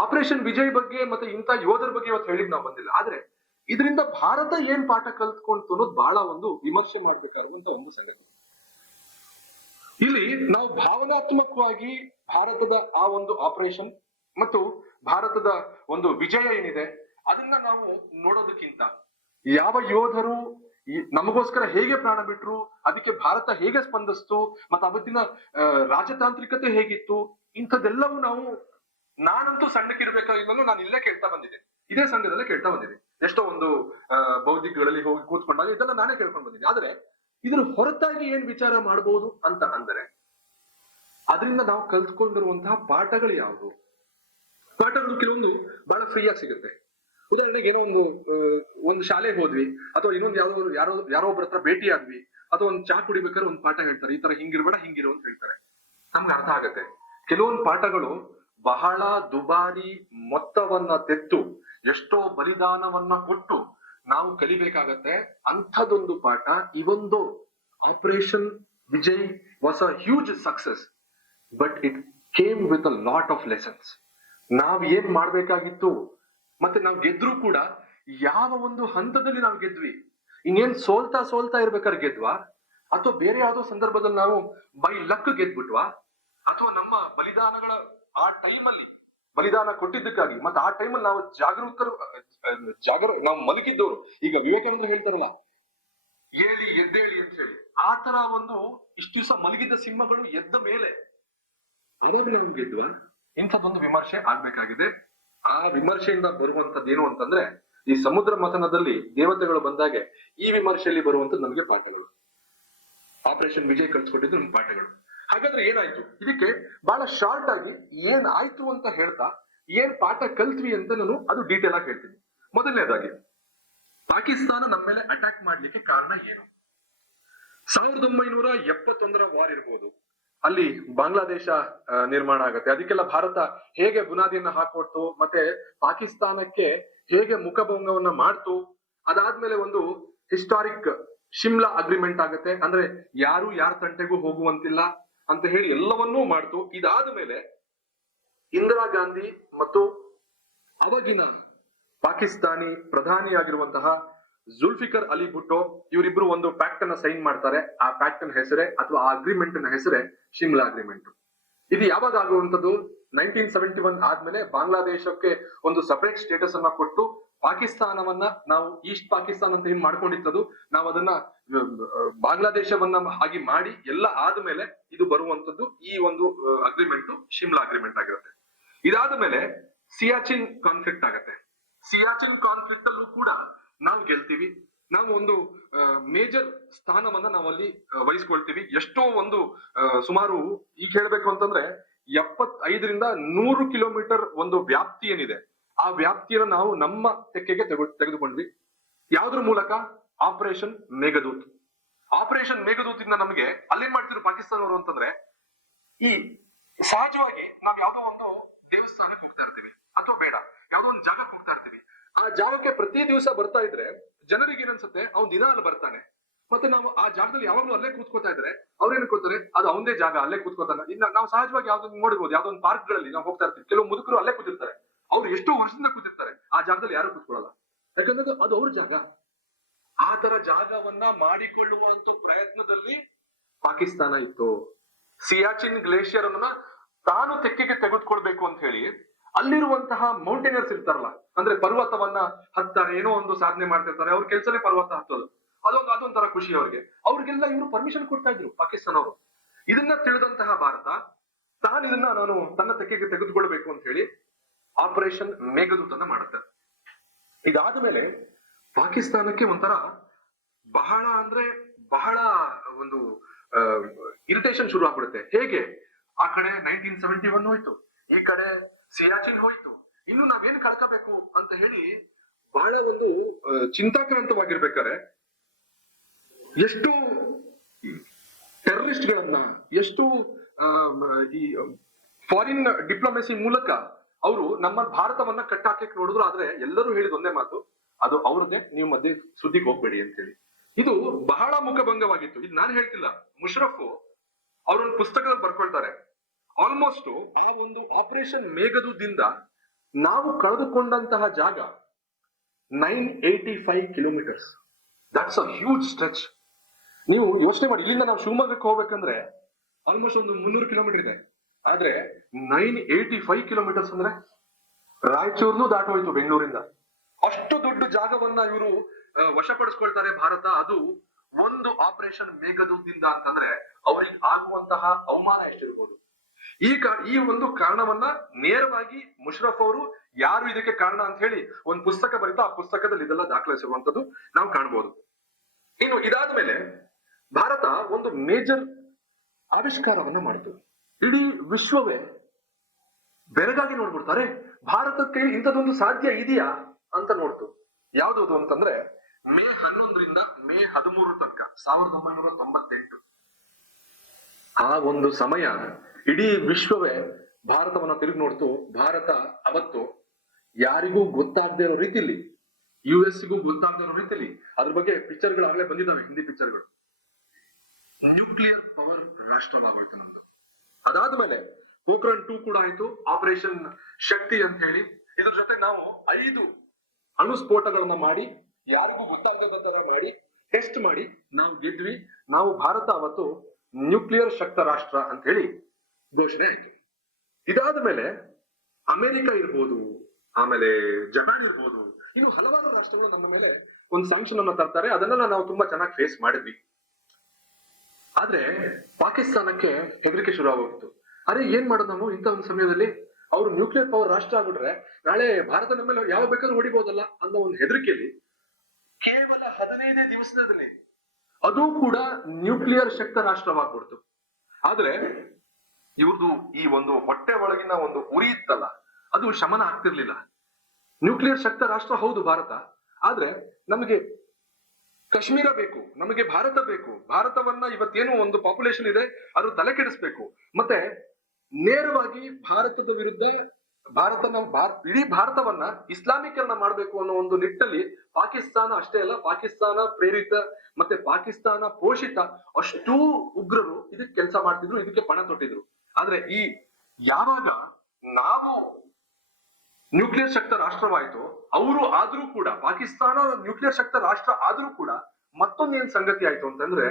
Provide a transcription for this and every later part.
Operation Vijay ಬಗ್ಗೆ ಮತ್ತೆ ಇಂಥ ಯೋಧರ ಬಗ್ಗೆ ಇವತ್ತು ಹೇಳಿಕ್ ನಾವು ಬಂದಿಲ್ಲ. ಆದ್ರೆ ಇದರಿಂದ ಭಾರತ ಏನ್ ಪಾಠ ಕಲ್ತ್ಕೊಂತು ಅನ್ನೋದು ಬಹಳ ಒಂದು ವಿಮರ್ಶೆ ಮಾಡ್ಬೇಕಾಗುವಂತ ಒಂದು ಸಂಗತಿ. ಇಲ್ಲಿ ನಾವು ಭಾವನಾತ್ಮಕವಾಗಿ ಭಾರತದ ಆ ಒಂದು ಆಪರೇಷನ್ ಮತ್ತು ಭಾರತದ ಒಂದು ವಿಜಯ ಏನಿದೆ ಅದನ್ನ ನಾವು ನೋಡೋದಕ್ಕಿಂತ ಯಾವ ಯೋಧರು ನಮಗೋಸ್ಕರ ಹೇಗೆ ಪ್ರಾಣ ಬಿಟ್ರು, ಅದಕ್ಕೆ ಭಾರತ ಹೇಗೆ ಸ್ಪಂದಿಸ್ತು, ಮತ್ತೆ ಅವತ್ತಿನ ರಾಜತಾಂತ್ರಿಕತೆ ಹೇಗಿತ್ತು, ಇಂಥದ್ದೆಲ್ಲವೂ ನಾವು ನಾನಂತೂ ಸಣ್ಣಕ್ಕಿರ್ಬೇಕಾಗಿದ್ದನ್ನು ನಾನು ಇಲ್ಲೇ ಕೇಳ್ತಾ ಬಂದಿದ್ದೇನೆ, ಇದೇ ಸಂಘದಲ್ಲೇ ಕೇಳ್ತಾ ಬಂದಿದ್ದೀನಿ. ಎಷ್ಟೋ ಒಂದು ಬೌದ್ಧಿಕಗಳಲ್ಲಿ ಹೋಗಿ ಕೂತ್ಕೊಂಡಾಗ ಇದೆಲ್ಲ ನಾನೇ ಕೇಳ್ಕೊಂಡು ಬಂದಿದ್ದೀನಿ. ಆದ್ರೆ ಇದ್ರ ಹೊರತಾಗಿ ಏನ್ ವಿಚಾರ ಮಾಡಬಹುದು ಅಂತ ಅಂದ್ರೆ ಅದರಿಂದ ನಾವು ಕಲ್ತ್ಕೊಂಡಿರುವಂತಹ ಪಾಠಗಳು ಯಾವುದು? ಪಾಠಗಳು ಕೆಲವೊಂದು ಬಹಳ ಫ್ರೀಯಾಗಿ ಸಿಗುತ್ತೆ. ಉದಾಹರಣೆಗೆ ಏನೋ ಒಂದು ಶಾಲೆಗೆ ಹೋದ್ವಿ, ಅಥವಾ ಇನ್ನೊಂದು ಯಾರೋ ಒಬ್ಬರ ಹತ್ರ ಭೇಟಿ ಆದ್ವಿ, ಅಥವಾ ಒಂದು ಚಾ ಕುಡಿಬೇಕಾದ್ರೆ ಒಂದು ಪಾಠ ಹೇಳ್ತಾರೆ, ಈ ತರ ಹಿಂಗಿರ್ಬೇಡ ಹಿಂಗಿರು ಅಂತ ಹೇಳ್ತಾರೆ. ನಮ್ಗೆ ಅರ್ಥ ಆಗತ್ತೆ. ಕೆಲವೊಂದು ಪಾಠಗಳು ಬಹಳ ದುಬಾರಿ ಮೊತ್ತವನ್ನ ತೆತ್ತು ಎಷ್ಟೋ ಬಲಿದಾನವನ್ನ ಕೊಟ್ಟು ನಾವು ಕಲಿಬೇಕಾಗತ್ತೆ. ಅಂಥದೊಂದು ಪಾಠ ಇವೊಂದು operation Vijay was a huge success, but it came with a lot of lessons. ನಾವ್ ಏನ್ ಮಾಡ್ಬೇಕಾಗಿತ್ತು, ಮತ್ತೆ ನಾವು ಗೆದ್ರು ಕೂಡ ಯಾವ ಒಂದು ಹಂತದಲ್ಲಿ ನಾವು ಗೆದ್ವಿ, ಇನ್ನೇನ್ ಸೋಲ್ತಾ ಇರ್ಬೇಕಾದ್ರೆ ಗೆದ್ವಾ, ಅಥವಾ ಬೇರೆ ಯಾವ್ದೋ ಸಂದರ್ಭದಲ್ಲಿ ನಾವು ಬೈ ಲಕ್ ಗೆದ್ಬಿಟ್ವಾ, ಅಥವಾ ನಮ್ಮ ಬಲಿದಾನಗಳ ಆ ಟೈಮಲ್ಲಿ ಬಲಿದಾನ ಕೊಟ್ಟಿದ್ದಕ್ಕಾಗಿ ಮತ್ತೆ ಆ ಟೈಮಲ್ಲಿ ನಾವು ನಾವು ಮಲಗಿದ್ದವರು. ಈಗ ವಿವೇಕಾನಂದರು ಹೇಳ್ತಾರಲ್ಲ, ಎದ್ದೇಳಿ ಅಂತ ಹೇಳಿ, ಆ ತರ ಒಂದು ಇಷ್ಟು ದಿವಸ ಮಲಗಿದ್ದ ಸಿಂಹಗಳು ಎದ್ದ ಮೇಲೆ ಅವಾಗ ನಾವು ಗೆದ್ವಾ? ಇಂಥದ್ದೊಂದು ವಿಮರ್ಶೆ ಆಗ್ಬೇಕಾಗಿದೆ. ಆ ವಿಮರ್ಶೆಯಿಂದ ಬರುವಂತದ್ದೇನು ಅಂತಂದ್ರೆ, ಈ ಸಮುದ್ರ ಮಥನದಲ್ಲಿ ದೇವತೆಗಳು ಬಂದಾಗೆ ಈ ವಿಮರ್ಶೆಯಲ್ಲಿ ಬರುವಂತದ್ದು ನಮಗೆ ಪಾಠಗಳು. ಆಪರೇಷನ್ ವಿಜಯ್ ಕಳ್ಸಿಕೊಟ್ಟಿದ್ದು ನಮ್ಗೆ ಪಾಠಗಳು. ಹಾಗಾದ್ರೆ ಏನಾಯ್ತು? ಇದಕ್ಕೆ ಬಹಳ ಶಾರ್ಟ್ ಆಗಿ ಏನ್ ಆಯ್ತು ಅಂತ ಹೇಳ್ತಾ ಏನ್ ಪಾಠ ಕಲ್ತ್ವಿ ಅಂತ ನಾನು ಅದು ಡೀಟೇಲ್ ಆಗಿ ಹೇಳ್ತೀನಿ. ಮೊದಲನೇದಾಗಿ, ಪಾಕಿಸ್ತಾನ ನಮ್ಮ ಮೇಲೆ ಅಟ್ಯಾಕ್ ಮಾಡ್ಲಿಕ್ಕೆ ಕಾರಣ ಏನು? 1971 ವಾರ್ ಇರ್ಬೋದು, ಅಲ್ಲಿ ಬಾಂಗ್ಲಾದೇಶ ನಿರ್ಮಾಣ ಆಗತ್ತೆ. ಅದಕ್ಕೆಲ್ಲ ಭಾರತ ಹೇಗೆ ಬುನಾದಿಯನ್ನ ಹಾಕೊಡ್ತು, ಮತ್ತೆ ಪಾಕಿಸ್ತಾನಕ್ಕೆ ಹೇಗೆ ಮುಖಭಂಗವನ್ನ ಮಾಡ್ತು. ಅದಾದ್ಮೇಲೆ ಒಂದು ಹಿಸ್ಟಾರಿಕ್ ಶಿಮ್ಲಾ ಅಗ್ರಿಮೆಂಟ್ ಆಗತ್ತೆ, ಅಂದ್ರೆ ಯಾರು ಯಾರ ತಂಟೆಗೂ ಹೋಗುವಂತಿಲ್ಲ ಅಂತ ಹೇಳಿ ಎಲ್ಲವನ್ನೂ ಮಾಡ್ತು. ಇದಾದ ಮೇಲೆ ಇಂದಿರಾ ಗಾಂಧಿ ಮತ್ತು ಅವಾಗಿನ ಪಾಕಿಸ್ತಾನಿ ಪ್ರಧಾನಿಯಾಗಿರುವಂತಹ ಜುಲ್ಫಿಕರ್ ಅಲಿ ಭುಟ್ಟೋ ಇವರಿಬ್ರು ಒಂದು ಪ್ಯಾಕ್ಟ್ ಅನ್ನ ಸೈನ್ ಮಾಡ್ತಾರೆ. ಆ ಪ್ಯಾಕ್ಟ್ ನ ಹೆಸರೇ ಅಥವಾ ಆ ಅಗ್ರಿಮೆಂಟ್ ನ ಹೆಸರೇ ಶಿಮ್ಲಾ ಅಗ್ರಿಮೆಂಟ್. ಇದು ಯಾವಾಗ ಆಗುವಂತದ್ದು? 1971 ಆದ್ಮೇಲೆ ಬಾಂಗ್ಲಾದೇಶಕ್ಕೆ ಒಂದು ಸಪರೇಟ್ ಸ್ಟೇಟಸ್ ಅನ್ನ ಕೊಟ್ಟು ಪಾಕಿಸ್ತಾನವನ್ನ ನಾವು ಈಸ್ಟ್ ಪಾಕಿಸ್ತಾನ ಅಂತ ಏನ್ ಮಾಡ್ಕೊಂಡಿತ್ತದು, ನಾವು ಅದನ್ನ ಬಾಂಗ್ಲಾದೇಶವನ್ನ ಹಾಗೆ ಮಾಡಿ ಎಲ್ಲ ಆದ್ಮೇಲೆ ಇದು ಬರುವಂತದ್ದು ಈ ಒಂದು ಅಗ್ರಿಮೆಂಟ್ ಶಿಮ್ಲಾ ಅಗ್ರಿಮೆಂಟ್ ಆಗಿರುತ್ತೆ. ಇದಾದ ಮೇಲೆ ಸಿಯಾಚಿನ್ ಕಾನ್ಫ್ಲಿಕ್ಟ್ ಆಗತ್ತೆ. ಸಿಯಾಚಿನ್ ಕಾನ್ಫ್ಲಿಕ್ಟ್ ಅಲ್ಲೂ ಕೂಡ ನಾವು ಗೆಲ್ತೀವಿ. ನಾವು ಒಂದು ಮೇಜರ್ ಸ್ಥಾನವನ್ನ ನಾವಲ್ಲಿ ವಹಿಸ್ಕೊಳ್ತೀವಿ. ಎಷ್ಟೋ ಒಂದು ಸುಮಾರು ಈಗ ಹೇಳ್ಬೇಕು ಅಂತಂದ್ರೆ 75ರಿಂದ 100 ಕಿಲೋಮೀಟರ್ ಒಂದು ವ್ಯಾಪ್ತಿ ಏನಿದೆ, ಆ ವ್ಯಾಪ್ತಿಯನ್ನು ನಾವು ನಮ್ಮ ತೆಕ್ಕೆಗೆ ತೆಗೆದುಕೊಂಡ್ವಿ. ಯಾವ್ದ್ರ ಮೂಲಕ? ಆಪರೇಷನ್ ಮೇಘದೂತ್. ಆಪರೇಷನ್ ಮೇಘದೂತ್ ಇಂದ ನಮಗೆ ಅಲ್ಲೇನ್ ಮಾಡ್ತಿದ್ರು ಪಾಕಿಸ್ತಾನವರು ಅಂತಂದ್ರೆ, ಈ ಸಹಜವಾಗಿ ನಾವ್ ಯಾವ್ದೋ ಒಂದು ದೇವಸ್ಥಾನಕ್ಕೆ ಹೋಗ್ತಾ ಇರ್ತೀವಿ, ಅಥವಾ ಬೇಡ ಯಾವ್ದೋ ಒಂದು ಜಾಗಕ್ಕೆ ಹೋಗ್ತಾ ಇರ್ತೀವಿ. ಆ ಜಾಗಕ್ಕೆ ಪ್ರತಿ ದಿವಸ ಬರ್ತಾ ಇದ್ರೆ ಜನರಿಗೆ ಏನನ್ಸುತ್ತೆ, ಅವ್ನ್ ದಿನ ಅಲ್ಲಿ ಬರ್ತಾನೆ, ಮತ್ತೆ ನಾವು ಆ ಜಾಗದಲ್ಲಿ ಯಾವಾಗ್ಲೂ ಅಲ್ಲೇ ಕೂತ್ಕೋತಾ ಇದ್ರೆ ಅವ್ರು ಏನ್ಕೋತಾರೆ, ಅದು ಅವನದೇ ಜಾಗ, ಅಲ್ಲೇ ಕೂತ್ಕೋತಾನೆ. ಇನ್ನ ನಾವು ಸಹಜವಾಗಿ ಯಾವ್ದೋ ನೋಡಿರ್ಬೋದು, ಯಾವ್ದೋ ಒಂದು ಪಾರ್ಕ್ ಗಳಲ್ಲಿ ನಾವು ಹೋಗ್ತಾ ಇರ್ತೀವಿ, ಕೆಲವು ಮುದುಕರು ಅಲ್ಲೇ ಕೂತಿರ್ತಾರೆ, ಅವ್ರು ಎಷ್ಟೋ ವರ್ಷದಿಂದ ಕೂತಿರ್ತಾರೆ, ಆ ಜಾಗದಲ್ಲಿ ಯಾರು ಕೂತ್ಕೊಳ್ಳಲ್ಲ, ಯಾಕಂದ್ರೆ ಅದು ಅವ್ರ ಜಾಗ. ಆ ತರ ಜಾಗವನ್ನ ಮಾಡಿಕೊಳ್ಳುವಂತ ಪ್ರಯತ್ನದಲ್ಲಿ ಪಾಕಿಸ್ತಾನ ಇತ್ತು. ಸಿಯಾಚಿನ್ ಗ್ಲೇಷಿಯರ್ ಅನ್ನ ತಾನು ತೆಕ್ಕೆಗೆ ತೆಗೆದುಕೊಳ್ಬೇಕು ಅಂತ ಹೇಳಿ ಅಲ್ಲಿರುವಂತಹ ಮೌಂಟೇನಿಯರ್ಸ್ ಇರ್ತಾರಲ್ಲ, ಅಂದ್ರೆ ಪರ್ವತವನ್ನ ಹತ್ತಾರೆ, ಏನೋ ಒಂದು ಸಾಧನೆ ಮಾಡ್ತಿರ್ತಾರೆ, ಅವ್ರ ಕೆಲ್ಸನೇ ಪರ್ವತ ಹತ್ತೋದು, ಅದೊಂಥರ ಖುಷಿ ಅವ್ರಿಗೆಲ್ಲ ಇವರು ಪರ್ಮಿಷನ್ ಕೊಡ್ತಾ ಇದ್ರು ಪಾಕಿಸ್ತಾನ ಅವರು. ಇದನ್ನ ತಿಳಿದಂತಹ ಭಾರತ ತಾನು ಇದನ್ನ ನಾನು ತನ್ನ ತೆಕ್ಕೆಗೆ ತೆಗೆದುಕೊಳ್ಬೇಕು ಅಂತ ಹೇಳಿ ಆಪರೇಷನ್ ಮೇಘದೂತನ್ನ ಮಾಡುತ್ತೆ. ಇದಾದ ಮೇಲೆ ಪಾಕಿಸ್ತಾನಕ್ಕೆ ಒಂಥರ ಬಹಳ ಅಂದ್ರೆ ಬಹಳ ಒಂದು ಇರಿಟೇಷನ್ ಶುರು ಆಗ್ಬಿಡುತ್ತೆ. ಹೇಗೆ? ಆ ಕಡೆ 1971 ಹೋಯ್ತು, ಈ ಕಡೆ ಸಿಯಾಚಿನ್ ಹೋಯ್ತು, ಇನ್ನು ನಾವೇನ್ ಕಳ್ಕೋಬೇಕು ಅಂತ ಹೇಳಿ ಬಹಳ ಒಂದು ಚಿಂತಾಕ್ರಾಂತವಾಗಿರ್ಬೇಕಾರೆ ಎಷ್ಟು ಟೆರರಿಸ್ಟ್ ಗಳನ್ನ, ಎಷ್ಟು ಈ ಫಾರಿನ್ ಡಿಪ್ಲೊಮೆಸಿ ಮೂಲಕ ಅವರು ನಮ್ಮ ಭಾರತವನ್ನ ಕಟ್ಟಾಕಕ್ಕೆ ನೋಡಿದ್ರು. ಆದ್ರೆ ಎಲ್ಲರೂ ಹೇಳಿದ ಒಂದೇ ಮಾತು, ಅದು ಅವ್ರದ್ದೇ, ನೀವು ಮಧ್ಯೆ ಸುದ್ದಿಗೆ ಹೋಗ್ಬೇಡಿ ಅಂತ ಹೇಳಿ. ಇದು ಬಹಳ ಮುಖಭಂಗವಾಗಿತ್ತು. ಇದು ನಾನು ಹೇಳ್ತಿಲ್ಲ, ಮುಷರಫ್ ಅವರೊಂದು ಪುಸ್ತಕದಲ್ಲಿ ಬರ್ಕೊಳ್ತಾರೆ. ಆಲ್ಮೋಸ್ಟ್ ಆ ಒಂದು ಆಪರೇಷನ್ ಮೇಘದೂತದಿಂದ ನಾವು ಕಳೆದುಕೊಂಡಂತಹ ಜಾಗ 985 kilometres. That's a huge stretch. ನೀವು ಯೋಚನೆ ಮಾಡಿ, ಇಲ್ಲಿಂದ ನಾವು ಶಿವಮೊಗ್ಗಕ್ಕೆ ಹೋಗ್ಬೇಕಂದ್ರೆ ಆಲ್ಮೋಸ್ಟ್ ಒಂದು 300 ಕಿಲೋಮೀಟರ್ ಇದೆ. ಆದ್ರೆ 985 ಕಿಲೋಮೀಟರ್ಸ್ ಅಂದ್ರೆ ರಾಯಚೂರ್ನು ದಾಟೋಯ್ತು ಬೆಂಗಳೂರಿಂದ. ಅಷ್ಟು ದೊಡ್ಡ ಜಾಗವನ್ನ ಇವರು ವಶಪಡಿಸ್ಕೊಳ್ತಾರೆ ಭಾರತ. ಅದು ಒಂದು ಆಪರೇಷನ್ ಮೇಘದೂತದಿಂದ ಅಂತಂದ್ರೆ ಅವ್ರಿಗೆ ಆಗುವಂತಹ ಅವಮಾನ ಎಷ್ಟಿರ್ಬೋದು. ಈ ಒಂದು ಕಾರಣವನ್ನ ನೇರವಾಗಿ ಮುಷರಫ್ ಅವರು ಯಾರು ಇದಕ್ಕೆ ಕಾರಣ ಅಂತ ಹೇಳಿ ಒಂದು ಪುಸ್ತಕ ಬರೀತಾ ಆ ಪುಸ್ತಕದಲ್ಲಿ ಇದೆಲ್ಲ ದಾಖಲಿಸಿರುವಂತದ್ದು ನಾವು ಕಾಣಬಹುದು. ಇನ್ನು ಇದಾದ ಮೇಲೆ ಭಾರತ ಒಂದು ಮೇಜರ್ ಆವಿಷ್ಕಾರವನ್ನ ಮಾಡಿತು. ಇಡೀ ವಿಶ್ವವೇ ಬೆರಗಾಗಿ ನೋಡ್ಬಿಡ್ತಾರೆ, ಭಾರತಕ್ಕೆ ಇಂಥದ್ದೊಂದು ಸಾಧ್ಯ ಇದೆಯಾ ಅಂತ ನೋಡ್ತು. ಯಾವ್ದು ಅಂತಂದ್ರೆ ಮೇ 11ರಿಂದ ಮೇ 13 ತನಕ 1998 ಆ ಒಂದು ಸಮಯ ಇಡೀ ವಿಶ್ವವೇ ಭಾರತವನ್ನ ತಿರುಗಿ ನೋಡ್ತು. ಭಾರತ ಅವತ್ತು ಯಾರಿಗೂ ಗೊತ್ತಾಗದೇ ಇರೋ ರೀತಿಲಿ, US ಗೂ ಗೊತ್ತಾಗದೇ ಇರೋ ರೀತಿಲಿ, ಅದ್ರ ಬಗ್ಗೆ ಪಿಕ್ಚರ್ಗಳು ಆಗ್ಲೇ ಬಂದಿದ್ದಾವೆ, ಹಿಂದಿ ಪಿಕ್ಚರ್ಗಳು. ನ್ಯೂಕ್ಲಿಯರ್ ಪವರ್ ರಾಷ್ಟ್ರವಾಗೋಯ್ತು ನಮ್ದು. ಅದಾದ್ಮೇಲೆ ಪೋಖ್ರಾನ್ 2 ಕೂಡ ಆಯ್ತು, ಆಪರೇಷನ್ ಶಕ್ತಿ ಅಂತ ಹೇಳಿ. ಇದ್ರ ಜೊತೆ ನಾವು 5 ಅಣುಸ್ಫೋಟಗಳನ್ನ ಮಾಡಿ ಯಾರಿಗೂ ಗೊತ್ತಾಗದ ತರ ಮಾಡಿ ಟೆಸ್ಟ್ ಮಾಡಿ ನಾವು ಗೆದ್ವಿ. ನಾವು ಭಾರತ ಅವತ್ತು ನ್ಯೂಕ್ಲಿಯರ್ ಶಕ್ತ ರಾಷ್ಟ್ರ ಅಂತ ಹೇಳಿ ಘೋಷಣೆ ಆಯ್ತು. ಇದಾದ ಮೇಲೆ ಅಮೆರಿಕ ಇರ್ಬೋದು, ಆಮೇಲೆ ಜಪಾನ್ ಇರ್ಬೋದು, ಇನ್ನು ಹಲವಾರು ರಾಷ್ಟ್ರಗಳು ನಮ್ಮ ಮೇಲೆ ಒಂದು ಸ್ಯಾಂಕ್ಷನ್ ಅನ್ನ ತರ್ತಾರೆ. ಅದನ್ನೆಲ್ಲ ನಾವು ತುಂಬಾ ಚೆನ್ನಾಗಿ ಫೇಸ್ ಮಾಡಿದ್ವಿ. ಆದ್ರೆ ಪಾಕಿಸ್ತಾನಕ್ಕೆ ಹೆದರಿಕೆ ಶುರು ಆಗೋಗಿತ್ತು. ಅರೆ ಏನ್ ಮಾಡೋದು ನಾವು ಇಂಥ ಒಂದು ಸಮಯದಲ್ಲಿ, ಅವ್ರು ನ್ಯೂಕ್ಲಿಯರ್ ಪವರ್ ರಾಷ್ಟ್ರ ಆಗ್ಬಿಟ್ರೆ ನಾಳೆ ಭಾರತ ನಮ್ಮ ಮೇಲೆ ಯಾವ ಬೇಕಾದ್ರೂ ಹೊಡಿಬಹುದಲ್ಲ ಅನ್ನೋ ಒಂದು ಹೆದರಿಕೆಯಲ್ಲಿ ಕೇವಲ 15 ದಿವಸದಲ್ಲಿ ಅದು ಕೂಡ ನ್ಯೂಕ್ಲಿಯರ್ ಶಕ್ತ ರಾಷ್ಟ್ರವಾಗ್ಬಿಡ್ತು. ಆದ್ರೆ ಇವ್ರದ್ದು ಈ ಒಂದು ಹೊಟ್ಟೆ ಒಳಗಿನ ಒಂದು ಉರಿ ಇತ್ತಲ್ಲ, ಅದು ಶಮನ ಆಗ್ತಿರ್ಲಿಲ್ಲ. ನ್ಯೂಕ್ಲಿಯರ್ ಶಕ್ತ ರಾಷ್ಟ್ರ ಹೌದು ಭಾರತ, ಆದ್ರೆ ನಮಗೆ ಕಾಶ್ಮೀರ ಬೇಕು, ನಮಗೆ ಭಾರತ ಬೇಕು. ಭಾರತವನ್ನ ಇವತ್ತೇನು ಒಂದು ಪಾಪ್ಯುಲೇಷನ್ ಇದೆ ಅದು ತಲೆ ಕೆಡಿಸ್ಬೇಕು. ಮತ್ತೆ ನೇರವಾಗಿ ಭಾರತದ ವಿರುದ್ಧ ಇಡೀ ಭಾರತವನ್ನ ಇಸ್ಲಾಮೀಕರಣ ಮಾಡಬೇಕು ಅನ್ನೋ ಒಂದು ನಿಟ್ಟಲ್ಲಿ ಪಾಕಿಸ್ತಾನ ಅಷ್ಟೇ ಅಲ್ಲ, ಪಾಕಿಸ್ತಾನ ಪ್ರೇರಿತ ಮತ್ತೆ ಪಾಕಿಸ್ತಾನ ಪೋಷಿತ ಅಷ್ಟೂ ಉಗ್ರರು ಇದಕ್ಕೆ ಕೆಲಸ ಮಾಡ್ತಿದ್ರು, ಇದಕ್ಕೆ ಪಣ ತೊಟ್ಟಿದ್ರು. ಆದ್ರೆ ಯಾವಾಗ ನಾವು ನ್ಯೂಕ್ಲಿಯರ್ ಶಕ್ತ ರಾಷ್ಟ್ರವಾಯ್ತು, ಅವರು ಆದ್ರೂ ಕೂಡ, ಪಾಕಿಸ್ತಾನ ನ್ಯೂಕ್ಲಿಯರ್ ಶಕ್ತ ರಾಷ್ಟ್ರ ಆದ್ರೂ ಕೂಡ ಮತ್ತೊಂದೇನ್ ಸಂಗತಿ ಆಯ್ತು ಅಂತಂದ್ರೆ,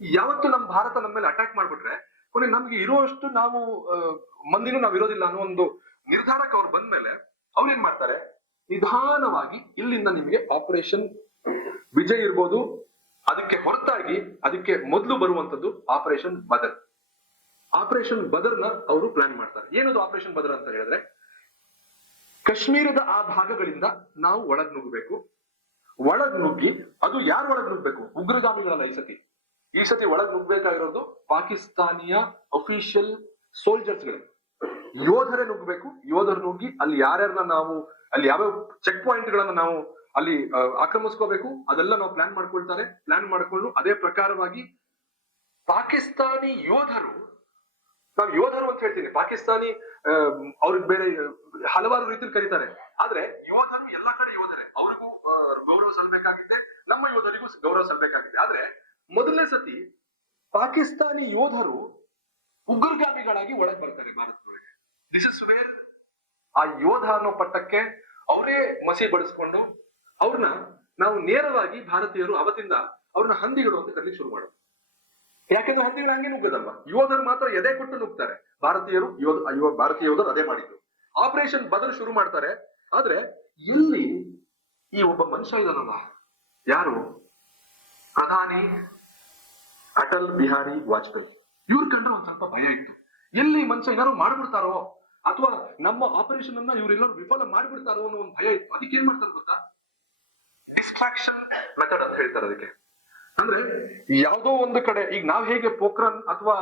ಯಾವತ್ತು ನಮ್ಮ ಭಾರತ ನಮ್ಮ ಮೇಲೆ ಅಟ್ಯಾಕ್ ಮಾಡ್ಬಿಟ್ರೆ ಕೊನೆ ನಮ್ಗೆ ಇರುವಷ್ಟು ನಾವು ಮಂದಿನೂ ನಾವ್ ಇರೋದಿಲ್ಲ ಅನ್ನೋ ಒಂದು ನಿರ್ಧಾರಕ್ಕೆ ಅವ್ರು ಬಂದ್ಮೇಲೆ ಅವ್ರು ಏನ್ ಮಾಡ್ತಾರೆ, ನಿಧಾನವಾಗಿ ಇಲ್ಲಿಂದ ನಿಮಗೆ ಆಪರೇಷನ್ ವಿಜಯ್ ಇರ್ಬೋದು, ಅದಕ್ಕೆ ಹೊರತಾಗಿ ಅದಕ್ಕೆ ಮೊದಲು ಬರುವಂತದ್ದು ಆಪರೇಷನ್ ಬದರ್. ಆಪರೇಷನ್ ಬದರ್ನ ಅವರು ಪ್ಲಾನ್ ಮಾಡ್ತಾರೆ. ಏನದು ಆಪರೇಷನ್ ಬದರ್ ಅಂತ ಹೇಳಿದ್ರೆ, ಕಾಶ್ಮೀರದ ಆ ಭಾಗಗಳಿಂದ ನಾವು ಒಳಗ್ ನುಗ್ಗಬೇಕು. ಒಳಗ್ ನುಗ್ಗಿ, ಅದು ಯಾರು ಒಳಗ್ ನುಗ್ಬೇಕು? ಉಗ್ರಗಾಮಿಗಳಲ್ಲ ಈ ಸತಿ ಒಳಗ್ ನುಗ್ಬೇಕಾಗಿರೋದು ಪಾಕಿಸ್ತಾನಿಯ ಅಫಿಷಿಯಲ್ ಸೋಲ್ಜರ್ಸ್ ಗಳೇ, ಯೋಧರೇ ನುಗ್ಗಬೇಕು. ಯೋಧರು ನುಗ್ಗಿ ಅಲ್ಲಿ ಯಾರ್ಯಾರನ್ನ ನಾವು ಅಲ್ಲಿ ಯಾವ್ಯಾವ ಚೆಕ್ ಪಾಯಿಂಟ್ ಗಳನ್ನ ನಾವು ಅಲ್ಲಿ ಆಕ್ರಮಿಸ್ಕೋಬೇಕು ಅದೆಲ್ಲ ನಾವು ಪ್ಲಾನ್ ಮಾಡ್ಕೊಳ್ತಾರೆ. ಪ್ಲಾನ್ ಮಾಡ್ಕೊಂಡು ಅದೇ ಪ್ರಕಾರವಾಗಿ ಪಾಕಿಸ್ತಾನಿ ಯೋಧರು, ನಾವು ಯೋಧರು ಅಂತ ಹೇಳ್ತೀನಿ, ಪಾಕಿಸ್ತಾನಿ ಅವ್ರಿಗೆ ಬೇರೆ ಹಲವಾರು ರೀತಿಯಲ್ಲಿ ಕರೀತಾರೆ. ಆದ್ರೆ ಯೋಧರು ಎಲ್ಲಾ ಕಡೆ ಯೋಧರೇ, ಅವ್ರಿಗೂ ಗೌರವ ಸಲ್ಬೇಕಾಗಿದೆ, ನಮ್ಮ ಯೋಧರಿಗೂ ಗೌರವ ಸಲ್ಬೇಕಾಗಿದೆ. ಆದ್ರೆ ಮೊದಲನೇ ಸತಿ ಪಾಕಿಸ್ತಾನಿ ಯೋಧರು ಉಗ್ರಗಾಮಿಗಳಾಗಿ ಒಳಗೆ ಬರ್ತಾರೆ ಭಾರತದೊಳಗೆ. ದಿಸ್ ಇಸ್ ವೇರ್ ಆ ಯೋಧ ಅನ್ನೋ ಪಟ್ಟಕ್ಕೆ ಅವರೇ ಮಸಿ ಬಡಿಸ್ಕೊಂಡು ಅವ್ರನ್ನ ನಾವು ನೇರವಾಗಿ ಭಾರತೀಯರು ಅವತ್ತಿಂದ ಅವ್ರನ್ನ ಹಂದಿಗಳು ಅಂತ ಕರೀಲಿಕ್ಕೆ ಶುರು ಮಾಡೋದು. ಯಾಕೆಂದ್ರೆ ಹಂದಿಗಳು ಹಂಗೆ ನುಗ್ಗದಲ್ವಾ, ಯೋಧರು ಮಾತ್ರ ಎದೆ ಕೊಟ್ಟು ನುಗ್ತಾರೆ. ಭಾರತೀಯ ಯೋಧರು ಅದೇ ಮಾಡಿದ್ರು. ಆಪರೇಷನ್ ಬದರ್ ಶುರು ಮಾಡ್ತಾರೆ. ಆದ್ರೆ ಇಲ್ಲಿ ಈ ಒಬ್ಬ ಮನುಷ್ಯ ಇದಾನಲ್ಲ, ಯಾರು? ಪ್ರಧಾನಿ ಅಟಲ್ ಬಿಹಾರಿ ವಾಜಪೇಯಿ. ಇವ್ರ ಕಂಡ್ರೆ ಒಂದ್ ಸ್ವಲ್ಪ ಭಯ ಇತ್ತು. ಎಲ್ಲಿ ಮನುಷ್ಯ ಏನಾದ್ರು ಮಾಡ್ಬಿಡ್ತಾರೋ ಅಥವಾ ನಮ್ಮ ಆಪರೇಷನ್ ಅನ್ನ ಇವರೆಲ್ಲರೂ ವಿಫಲ ಮಾಡ್ಬಿಡ್ತಾರೋ ಅನ್ನೋ ಒಂದು ಭಯ ಇತ್ತು. ಅದಕ್ಕೆ ಏನ್ ಮಾಡ್ತಾರೆ ಗೊತ್ತಾ? ಡಿಸ್ಟ್ರಾಕ್ಷನ್ ಮೆಥಡ್ ಅಂತ ಹೇಳ್ತಾರೆ ಅದಕ್ಕೆ. ಅಂದ್ರೆ ಯಾವ್ದೋ ಒಂದು ಕಡೆ, ಈಗ ನಾವ್ ಹೇಗೆ ಪೋಖ್ರಾನ್ ಅಥವಾ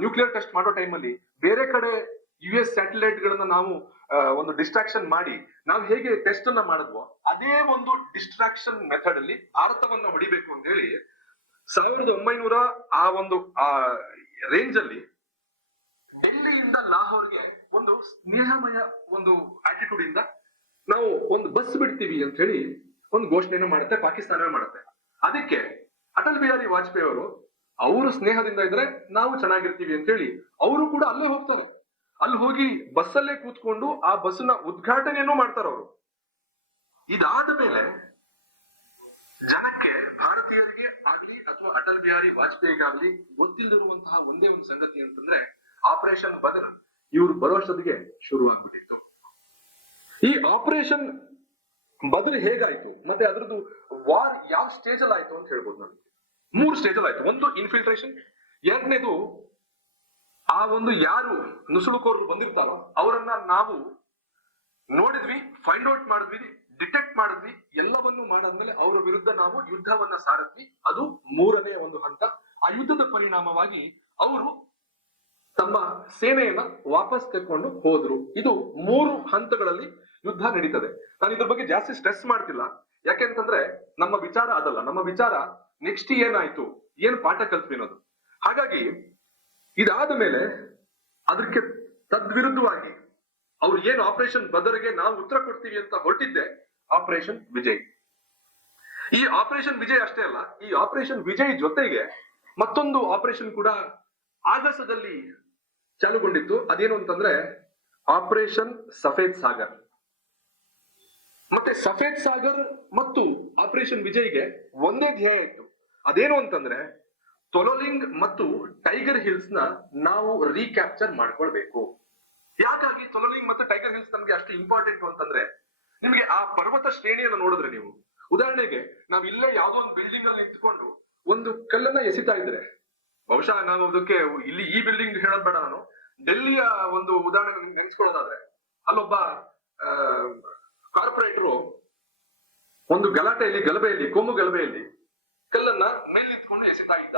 ನ್ಯೂಕ್ಲಿಯರ್ ಟೆಸ್ಟ್ ಮಾಡೋ ಟೈಮಲ್ಲಿ ಬೇರೆ ಕಡೆ US ಸ್ಯಾಟಲೈಟ್ ಗಳನ್ನ ನಾವು ಒಂದು ಡಿಸ್ಟ್ರಾಕ್ಷನ್ ಮಾಡಿ ನಾವು ಹೇಗೆ ಟೆಸ್ಟ್ ಅನ್ನ ಮಾಡಿದ್ವೋ, ಅದೇ ಒಂದು ಡಿಸ್ಟ್ರಾಕ್ಷನ್ ಮೆಥಡ್ ಅಲ್ಲಿ ಭಾರತವನ್ನ ಹೊಡಿಬೇಕು ಅಂತ ಹೇಳಿ 1900 ಆ ಒಂದು ರೇಂಜ್ ಅಲ್ಲಿ ಡೆಲ್ಲಿಯಿಂದ ಲಾಹೋರ್ಗೆ ಒಂದು ಸ್ನೇಹಮಯ ಒಂದು ಆಟಿಟ್ಯೂಡ್ ಇಂದ ನಾವು ಒಂದು ಬಸ್ ಬಿಡ್ತೀವಿ ಅಂತ ಹೇಳಿ ಒಂದು ಘೋಷಣೆಯನ್ನು ಮಾಡುತ್ತೆ, ಪಾಕಿಸ್ತಾನವೇ ಮಾಡುತ್ತೆ. ಅದಕ್ಕೆ ಅಟಲ್ ಬಿಹಾರಿ ವಾಜಪೇಯಿ ಅವರು ಸ್ನೇಹದಿಂದ ಇದ್ರೆ ನಾವು ಚೆನ್ನಾಗಿರ್ತೀವಿ ಅಂತ ಹೇಳಿ ಅವರು ಕೂಡ ಅಲ್ಲೇ ಹೋಗ್ತಾರೆ. ಅಲ್ಲಿ ಹೋಗಿ ಬಸ್ಸಲ್ಲೇ ಕೂತ್ಕೊಂಡು ಆ ಬಸ್ನ ಉದ್ಘಾಟನೆಯನ್ನು ಮಾಡ್ತಾರ ಅವರು. ಇದಾದ ಮೇಲೆ ಜನಕ್ಕೆ, ಭಾರತೀಯರಿಗೆ ಆಗ್ಲಿ ಅಥವಾ ಅಟಲ್ ಬಿಹಾರಿ ವಾಜಪೇಯಿಗಾಗ್ಲಿ ಗೊತ್ತಿಲ್ಲದಿರುವಂತಹ ಒಂದೇ ಒಂದು ಸಂಗತಿ ಅಂತಂದ್ರೆ ಆಪರೇಷನ್ ಬದರ್ ಇವ್ರು ಬರೋಷ್ಟೊತ್ತಿಗೆ ಶುರು ಆಗ್ಬಿಟ್ಟಿತ್ತು. ಈ ಆಪರೇಷನ್ ಬದರ್ ಹೇಗಾಯ್ತು ಮತ್ತೆ ಅದ್ರದ್ದು ವಾರ್ ಯಾವ ಸ್ಟೇಜ್ ಅಲ್ಲಿ ಆಯ್ತು ಅಂತ ಹೇಳ್ಬೋದು. ನನಗೆ 3 ಸ್ಟೇಜ್ ಅಲ್ಲಿ ಆಯ್ತು. ಒಂದು ಇನ್ಫಿಲ್ಟ್ರೇಷನ್, ಎರಡನೇದು ಆ ಒಂದು ಯಾರು ನುಸುಳುಕೋರು ಬಂದಿರ್ತಾರೋ ಅವರನ್ನ ನಾವು ನೋಡಿದ್ವಿ, ಫೈಂಡ್ ಔಟ್ ಮಾಡಿದ್ವಿ, ಡಿಟೆಕ್ಟ್ ಮಾಡಿದ್ವಿ, ಎಲ್ಲವನ್ನೂ ಮಾಡಾದ್ಮೇಲೆ ಅವರ ವಿರುದ್ಧ ನಾವು ಯುದ್ಧವನ್ನ ಸಾರಿದ್ವಿ. ಅದು 3ನೇ ಒಂದು ಹಂತ. ಆ ಯುದ್ಧದ ಪರಿಣಾಮವಾಗಿ ಅವರು ತಮ್ಮ ಸೇನೆಯನ್ನ ವಾಪಸ್ ತೆಕ್ಕೊಂಡು ಹೋದ್ರು. ಇದು 3 ಹಂತಗಳಲ್ಲಿ ಯುದ್ಧ ನಡೀತದೆ. ನಾನು ಇದ್ರ ಬಗ್ಗೆ ಜಾಸ್ತಿ ಸ್ಟ್ರೆಸ್ ಮಾಡ್ತಿಲ್ಲ, ಯಾಕೆಂತಂದ್ರೆ ನಮ್ಮ ವಿಚಾರ ಅದಲ್ಲ. ನಮ್ಮ ವಿಚಾರ ನೆಕ್ಸ್ಟ್ ಏನಾಯ್ತು, ಏನ್ ಪಾಠ ಕಲ್ತ್ವಿ ಅನ್ನೋದು. ಹಾಗಾಗಿ ಇದಾದ ಮೇಲೆ ಅದಕ್ಕೆ ತದ್ವಿರುದ್ಧವಾಗಿ ಅವ್ರು ಏನ್ ಆಪರೇಷನ್ ಬದರ್ಗೆ ನಾವು ಉತ್ತರ ಕೊಡ್ತೀವಿ ಅಂತ ಹೊರಟಿದ್ದೆ ಆಪರೇಷನ್ ವಿಜಯ್. ಈ ಆಪರೇಷನ್ ವಿಜಯ್ ಅಷ್ಟೇ ಅಲ್ಲ, ಈ ಆಪರೇಷನ್ ವಿಜಯ್ ಜೊತೆಗೆ ಮತ್ತೊಂದು ಆಪರೇಷನ್ ಕೂಡ ಆಗಸದಲ್ಲಿ ಚಾಲುಗೊಂಡಿತ್ತು. ಅದೇನು ಅಂತಂದ್ರೆ ಆಪರೇಷನ್ ಸಫೇದ್ ಸಾಗರ್. ಮತ್ತೆ ಸಫೇದ್ ಸಾಗರ್ ಮತ್ತು ಆಪರೇಷನ್ ವಿಜಯ್ಗೆ ಒಂದೇ ಧ್ಯೇಯ ಇತ್ತು. ಅದೇನು ಅಂತಂದ್ರೆ ತೊಲೋಲಿಂಗ್ ಮತ್ತು ಟೈಗರ್ ಹಿಲ್ಸ್ ನ ನಾವು ರೀಕ್ಯಾಪ್ಚರ್ ಮಾಡ್ಕೊಳ್ಬೇಕು. ಯಾಕಾಗಿ ತೊಲೋಲಿಂಗ್ ಮತ್ತು ಟೈಗರ್ ಹಿಲ್ಸ್ ನಮ್ಗೆ ಅಷ್ಟು ಇಂಪಾರ್ಟೆಂಟ್ ಅಂತಂದ್ರೆ, ನಿಮ್ಗೆ ಆ ಪರ್ವತ ಶ್ರೇಣಿಯನ್ನು ನೋಡಿದ್ರೆ ನೀವು, ಉದಾಹರಣೆಗೆ ನಾವ್ ಇಲ್ಲೇ ಯಾವ್ದೋ ಒಂದು ಬಿಲ್ಡಿಂಗ್ ಅಲ್ಲಿ ನಿಂತ್ಕೊಂಡು ಒಂದು ಕಲ್ಲನ್ನ ಎಸಿತಾ ಇದ್ರೆ, ಬಹುಶಃ ನಾವು ಅದಕ್ಕೆ ಇಲ್ಲಿ ಈ ಬಿಲ್ಡಿಂಗ್ ಹೇಳೋದ್ ಬೇಡ, ನಾನು ಡೆಲ್ಲಿಯ ಒಂದು ಉದಾಹರಣೆ ನೆನೆಸ್ಕೊಳ್ಳೋದಾದ್ರೆ, ಅಲ್ಲೊಬ್ಬ ಕಾರ್ಪೊರೇಟರು ಒಂದು ಗಲಭೆಯಲ್ಲಿ ಕೋಮು ಗಲಭೆಯಲ್ಲಿ ಕಲ್ಲನ್ನ ಮೇಲೆ ನಿಂತ್ಕೊಂಡು ಎಸಿತಾ ಇದ್ದ.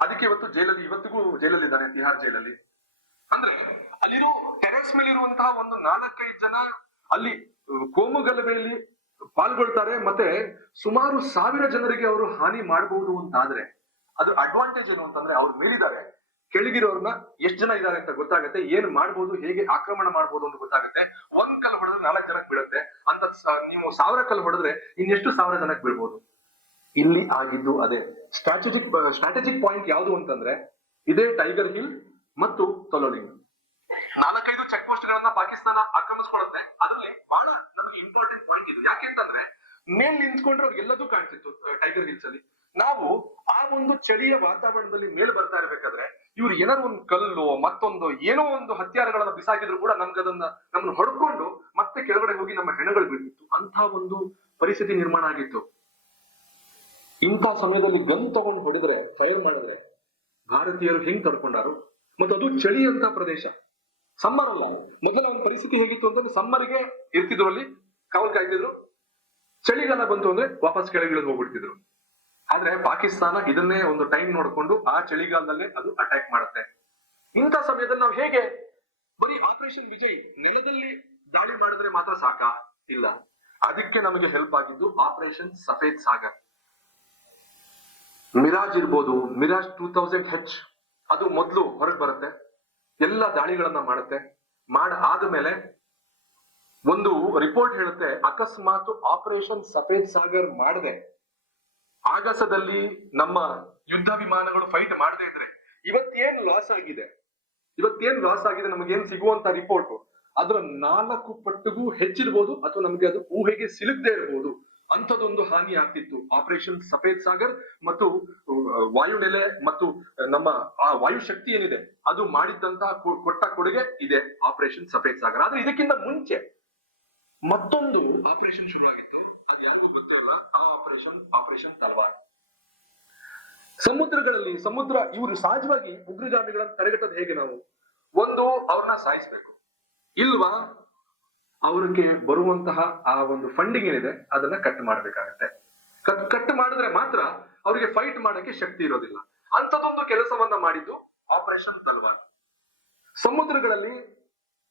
ಅದಕ್ಕೆ ಇವತ್ತಿಗೂ ಜೈಲಲ್ಲಿ ಇದ್ದಾನೆ, ತಿಹಾರ್ ಜೈಲಲ್ಲಿ. ಅಂದ್ರೆ ಅಲ್ಲಿರೋ ಟೆರೆಸ್ ಮೇಲೆ ಇರುವಂತಹ ಒಂದು 4-5 ಜನ ಅಲ್ಲಿ ಕೋಮು ಗಲಭೆಯಲ್ಲಿ ಪಾಲ್ಗೊಳ್ತಾರೆ. ಮತ್ತೆ ಸುಮಾರು 1000 ಜನರಿಗೆ ಅವರು ಹಾನಿ ಮಾಡಬಹುದು ಅಂತಾದ್ರೆ ಅದ್ರ ಅಡ್ವಾಂಟೇಜ್ ಏನು ಅಂತಂದ್ರೆ, ಅವ್ರ ಮೇಲಿದ್ದಾರೆ, ಕೆಳಗಿರೋರ್ನ ಎಷ್ಟು ಜನ ಇದ್ದಾರೆ ಅಂತ ಗೊತ್ತಾಗುತ್ತೆ, ಏನ್ ಮಾಡ್ಬೋದು, ಹೇಗೆ ಆಕ್ರಮಣ ಮಾಡ್ಬೋದು ಅಂತ ಗೊತ್ತಾಗುತ್ತೆ. 1 ಕಲ್ಲು ಹೊಡೆದ್ರೆ 4 ಜನಕ್ಕೆ ಬೀಳುತ್ತೆ ಅಂತ, ನೀವು 1000 ಕಲ್ಲು ಹೊಡೆದ್ರೆ ಇನ್ನೆಷ್ಟು 1000 ಜನಕ್ಕೆ ಬೀಳ್ಬೋದು. ಇಲ್ಲಿ ಆಗಿದ್ದು ಅದೇ. ಸ್ಟ್ರಾಟಜಿಕ್ ಪಾಯಿಂಟ್ ಯಾವುದು ಅಂತಂದ್ರೆ ಇದೇ ಟೈಗರ್ ಹಿಲ್ ಮತ್ತು ತೊಲೋಲಿಂಗ್. 4-5 ಚೆಕ್ ಪೋಸ್ಟ್ ಗಳನ್ನ ಪಾಕಿಸ್ತಾನ ಆಕ್ರಮಿಸ್ಕೊಳ್ಳುತ್ತೆ. ಅದರಲ್ಲಿ ಬಹಳ ನಮಗೆ ಇಂಪಾರ್ಟೆಂಟ್ ಪಾಯಿಂಟ್ ಇದು. ಯಾಕೆ ಅಂತಂದ್ರೆ ಮೇಲ್ ನಿಂತ್ಕೊಂಡ್ರೆ ಅವ್ರಿಗೆಲ್ಲದೂ ಕಾಣ್ತಿತ್ತು ಟೈಗರ್ ಹಿಲ್ಸ್ ಅಲ್ಲಿ. ನಾವು ಆ ಒಂದು ಚಳಿಯ ವಾತಾವರಣದಲ್ಲಿ ಮೇಲ್ ಬರ್ತಾ ಇರ್ಬೇಕಾದ್ರೆ ಇವ್ರು ಏನಾದ್ರು ಒಂದು ಕಲ್ಲು ಮತ್ತೊಂದು ಏನೋ ಒಂದು ಹತ್ಯಾರಗಳನ್ನ ಬಿಸಾಕಿದ್ರು ಕೂಡ ನಮ್ಮನ್ನ ಹೊಡ್ಕೊಂಡು ಮತ್ತೆ ಕೆಳಗಡೆ ಹೋಗಿ ನಮ್ಮ ಹೆಣಗಳು ಬೀಳ್ತಿತ್ತು. ಅಂತ ಒಂದು ಪರಿಸ್ಥಿತಿ ನಿರ್ಮಾಣ ಆಗಿತ್ತು. ಇಂಥ ಸಮಯದಲ್ಲಿ ಗನ್ ತಗೊಂಡು ಹೊಡೆದ್ರೆ, ಫೈರ್ ಮಾಡಿದ್ರೆ ಭಾರತೀಯರು ಹೆಂಗ್ ತಡ್ಕೊಂಡಾರು. ಮತ್ತು ಅದು ಚಳಿ ಅಂತ ಪ್ರದೇಶ, ಸಮ್ಮರ್ ಅಲ್ಲ. ಮೊದಲ ಒಂದು ಪರಿಸ್ಥಿತಿ ಹೇಗಿತ್ತು ಅಂತಂದ್ರೆ, ಸಮ್ಮರ್ಗೆ ಇರ್ತಿದ್ರು ಅಲ್ಲಿ, ಕಾವಲ್ ಕಾಯ್ತಿದ್ರು, ಚಳಿಗಾಲ ಬಂತು ಅಂದ್ರೆ ವಾಪಸ್ ಕೆಳಗಿಳಿದು ಹೋಗ್ಬಿಡ್ತಿದ್ರು. ಆದ್ರೆ ಪಾಕಿಸ್ತಾನ ಇದನ್ನೇ ಒಂದು ಟೈಮ್ ನೋಡ್ಕೊಂಡು ಆ ಚಳಿಗಾಲದಲ್ಲೇ ಅದು ಅಟ್ಯಾಕ್ ಮಾಡುತ್ತೆ. ಇಂಥ ಸಮಯದಲ್ಲಿ ನಾವು ಹೇಗೆ ಬರೀ ಆಪರೇಷನ್ ವಿಜಯ್ ನೆಲದಲ್ಲಿ ದಾಳಿ ಮಾಡಿದ್ರೆ ಮಾತ್ರ ಸಾಕಾ? ಇಲ್ಲ, ಅದಕ್ಕೆ ನಮಗೆ ಹೆಲ್ಪ್ ಆಗಿದ್ದು ಆಪರೇಷನ್ ಸಫೇದ್ ಸಾಗರ್. ಮಿರಾಜ್ ಇರ್ಬೋದು, ಮಿರಾಜ್ 2000H ಅದು ಮೊದಲು ಹೊರಗೆ ಬರುತ್ತೆ, ಎಲ್ಲ ದಾಳಿಗಳನ್ನ ಮಾಡುತ್ತೆ. ಆದ್ಮೇಲೆ ಒಂದು ರಿಪೋರ್ಟ್ ಹೇಳುತ್ತೆ, ಅಕಸ್ಮಾತ್ ಆಪರೇಷನ್ ಸಫೇದ್ ಸಾಗರ್ ಮಾಡದೆ ಆಗಸದಲ್ಲಿ ನಮ್ಮ ಯುದ್ಧ ವಿಮಾನಗಳು ಫೈಟ್ ಮಾಡದೇ ಇದ್ರೆ ಇವತ್ತೇನ್ ಲಾಸ್ ಆಗಿದೆ ನಮಗೇನ್ ಸಿಗುವಂತ ರಿಪೋರ್ಟ್ ಅದರ 4 ಪಟ್ಟಿಗೂ ಹೆಚ್ಚಿರ್ಬೋದು, ಅಥವಾ ನಮ್ಗೆ ಅದು ಊಹೆಗೆ ಸಿಲುಕದೇ ಇರಬಹುದು. ಅಂಥದೊಂದು ಹಾನಿ ಆಗ್ತಿತ್ತು ಆಪರೇಷನ್ ಸಫೇದ್ ಸಾಗರ್ ಮತ್ತು ವಾಯುನೆಲೆ ಮತ್ತು ನಮ್ಮ ಆ ವಾಯು ಶಕ್ತಿ ಏನಿದೆ ಅದು ಮಾಡಿದ್ದಂತಹ ಕೊಟ್ಟ ಕೊಡುಗೆ ಇದೆ ಆಪರೇಷನ್ ಸಫೇದ್ ಸಾಗರ್. ಆದ್ರೆ ಇದಕ್ಕಿಂತ ಮುಂಚೆ ಮತ್ತೊಂದು ಆಪರೇಷನ್ ಶುರು ಆಗಿತ್ತು, ಅದು ಯಾರಿಗೂ ಗೊತ್ತೇ ಇಲ್ಲ. ಆ ಆಪರೇಷನ್ ತಲವಾರ್. ಸಮುದ್ರ ಇವರು ಸಹಜವಾಗಿ ಉಗ್ರಗಾಮಿಗಳನ್ನು ತಡೆಗಟ್ಟೋದು ಹೇಗೆ? ನಾವು ಒಂದು ಅವ್ರನ್ನ ಸಾಯಿಸ್ಬೇಕು, ಇಲ್ವಾ ಅವ್ರಿಗೆ ಬರುವಂತಹ ಆ ಒಂದು ಫಂಡಿಂಗ್ ಏನಿದೆ ಅದನ್ನ ಕಟ್ ಮಾಡ್ಬೇಕಾಗತ್ತೆ. ಕಟ್ ಮಾಡಿದ್ರೆ ಮಾತ್ರ ಅವರಿಗೆ ಫೈಟ್ ಮಾಡಕ್ಕೆ ಶಕ್ತಿ ಇರೋದಿಲ್ಲ. ಅಂತದೊಂದು ಕೆಲಸವನ್ನ ಮಾಡಿದ್ದು ಆಪರೇಷನ್ ತಲ್ವಾರ್. ಸಮುದ್ರಗಳಲ್ಲಿ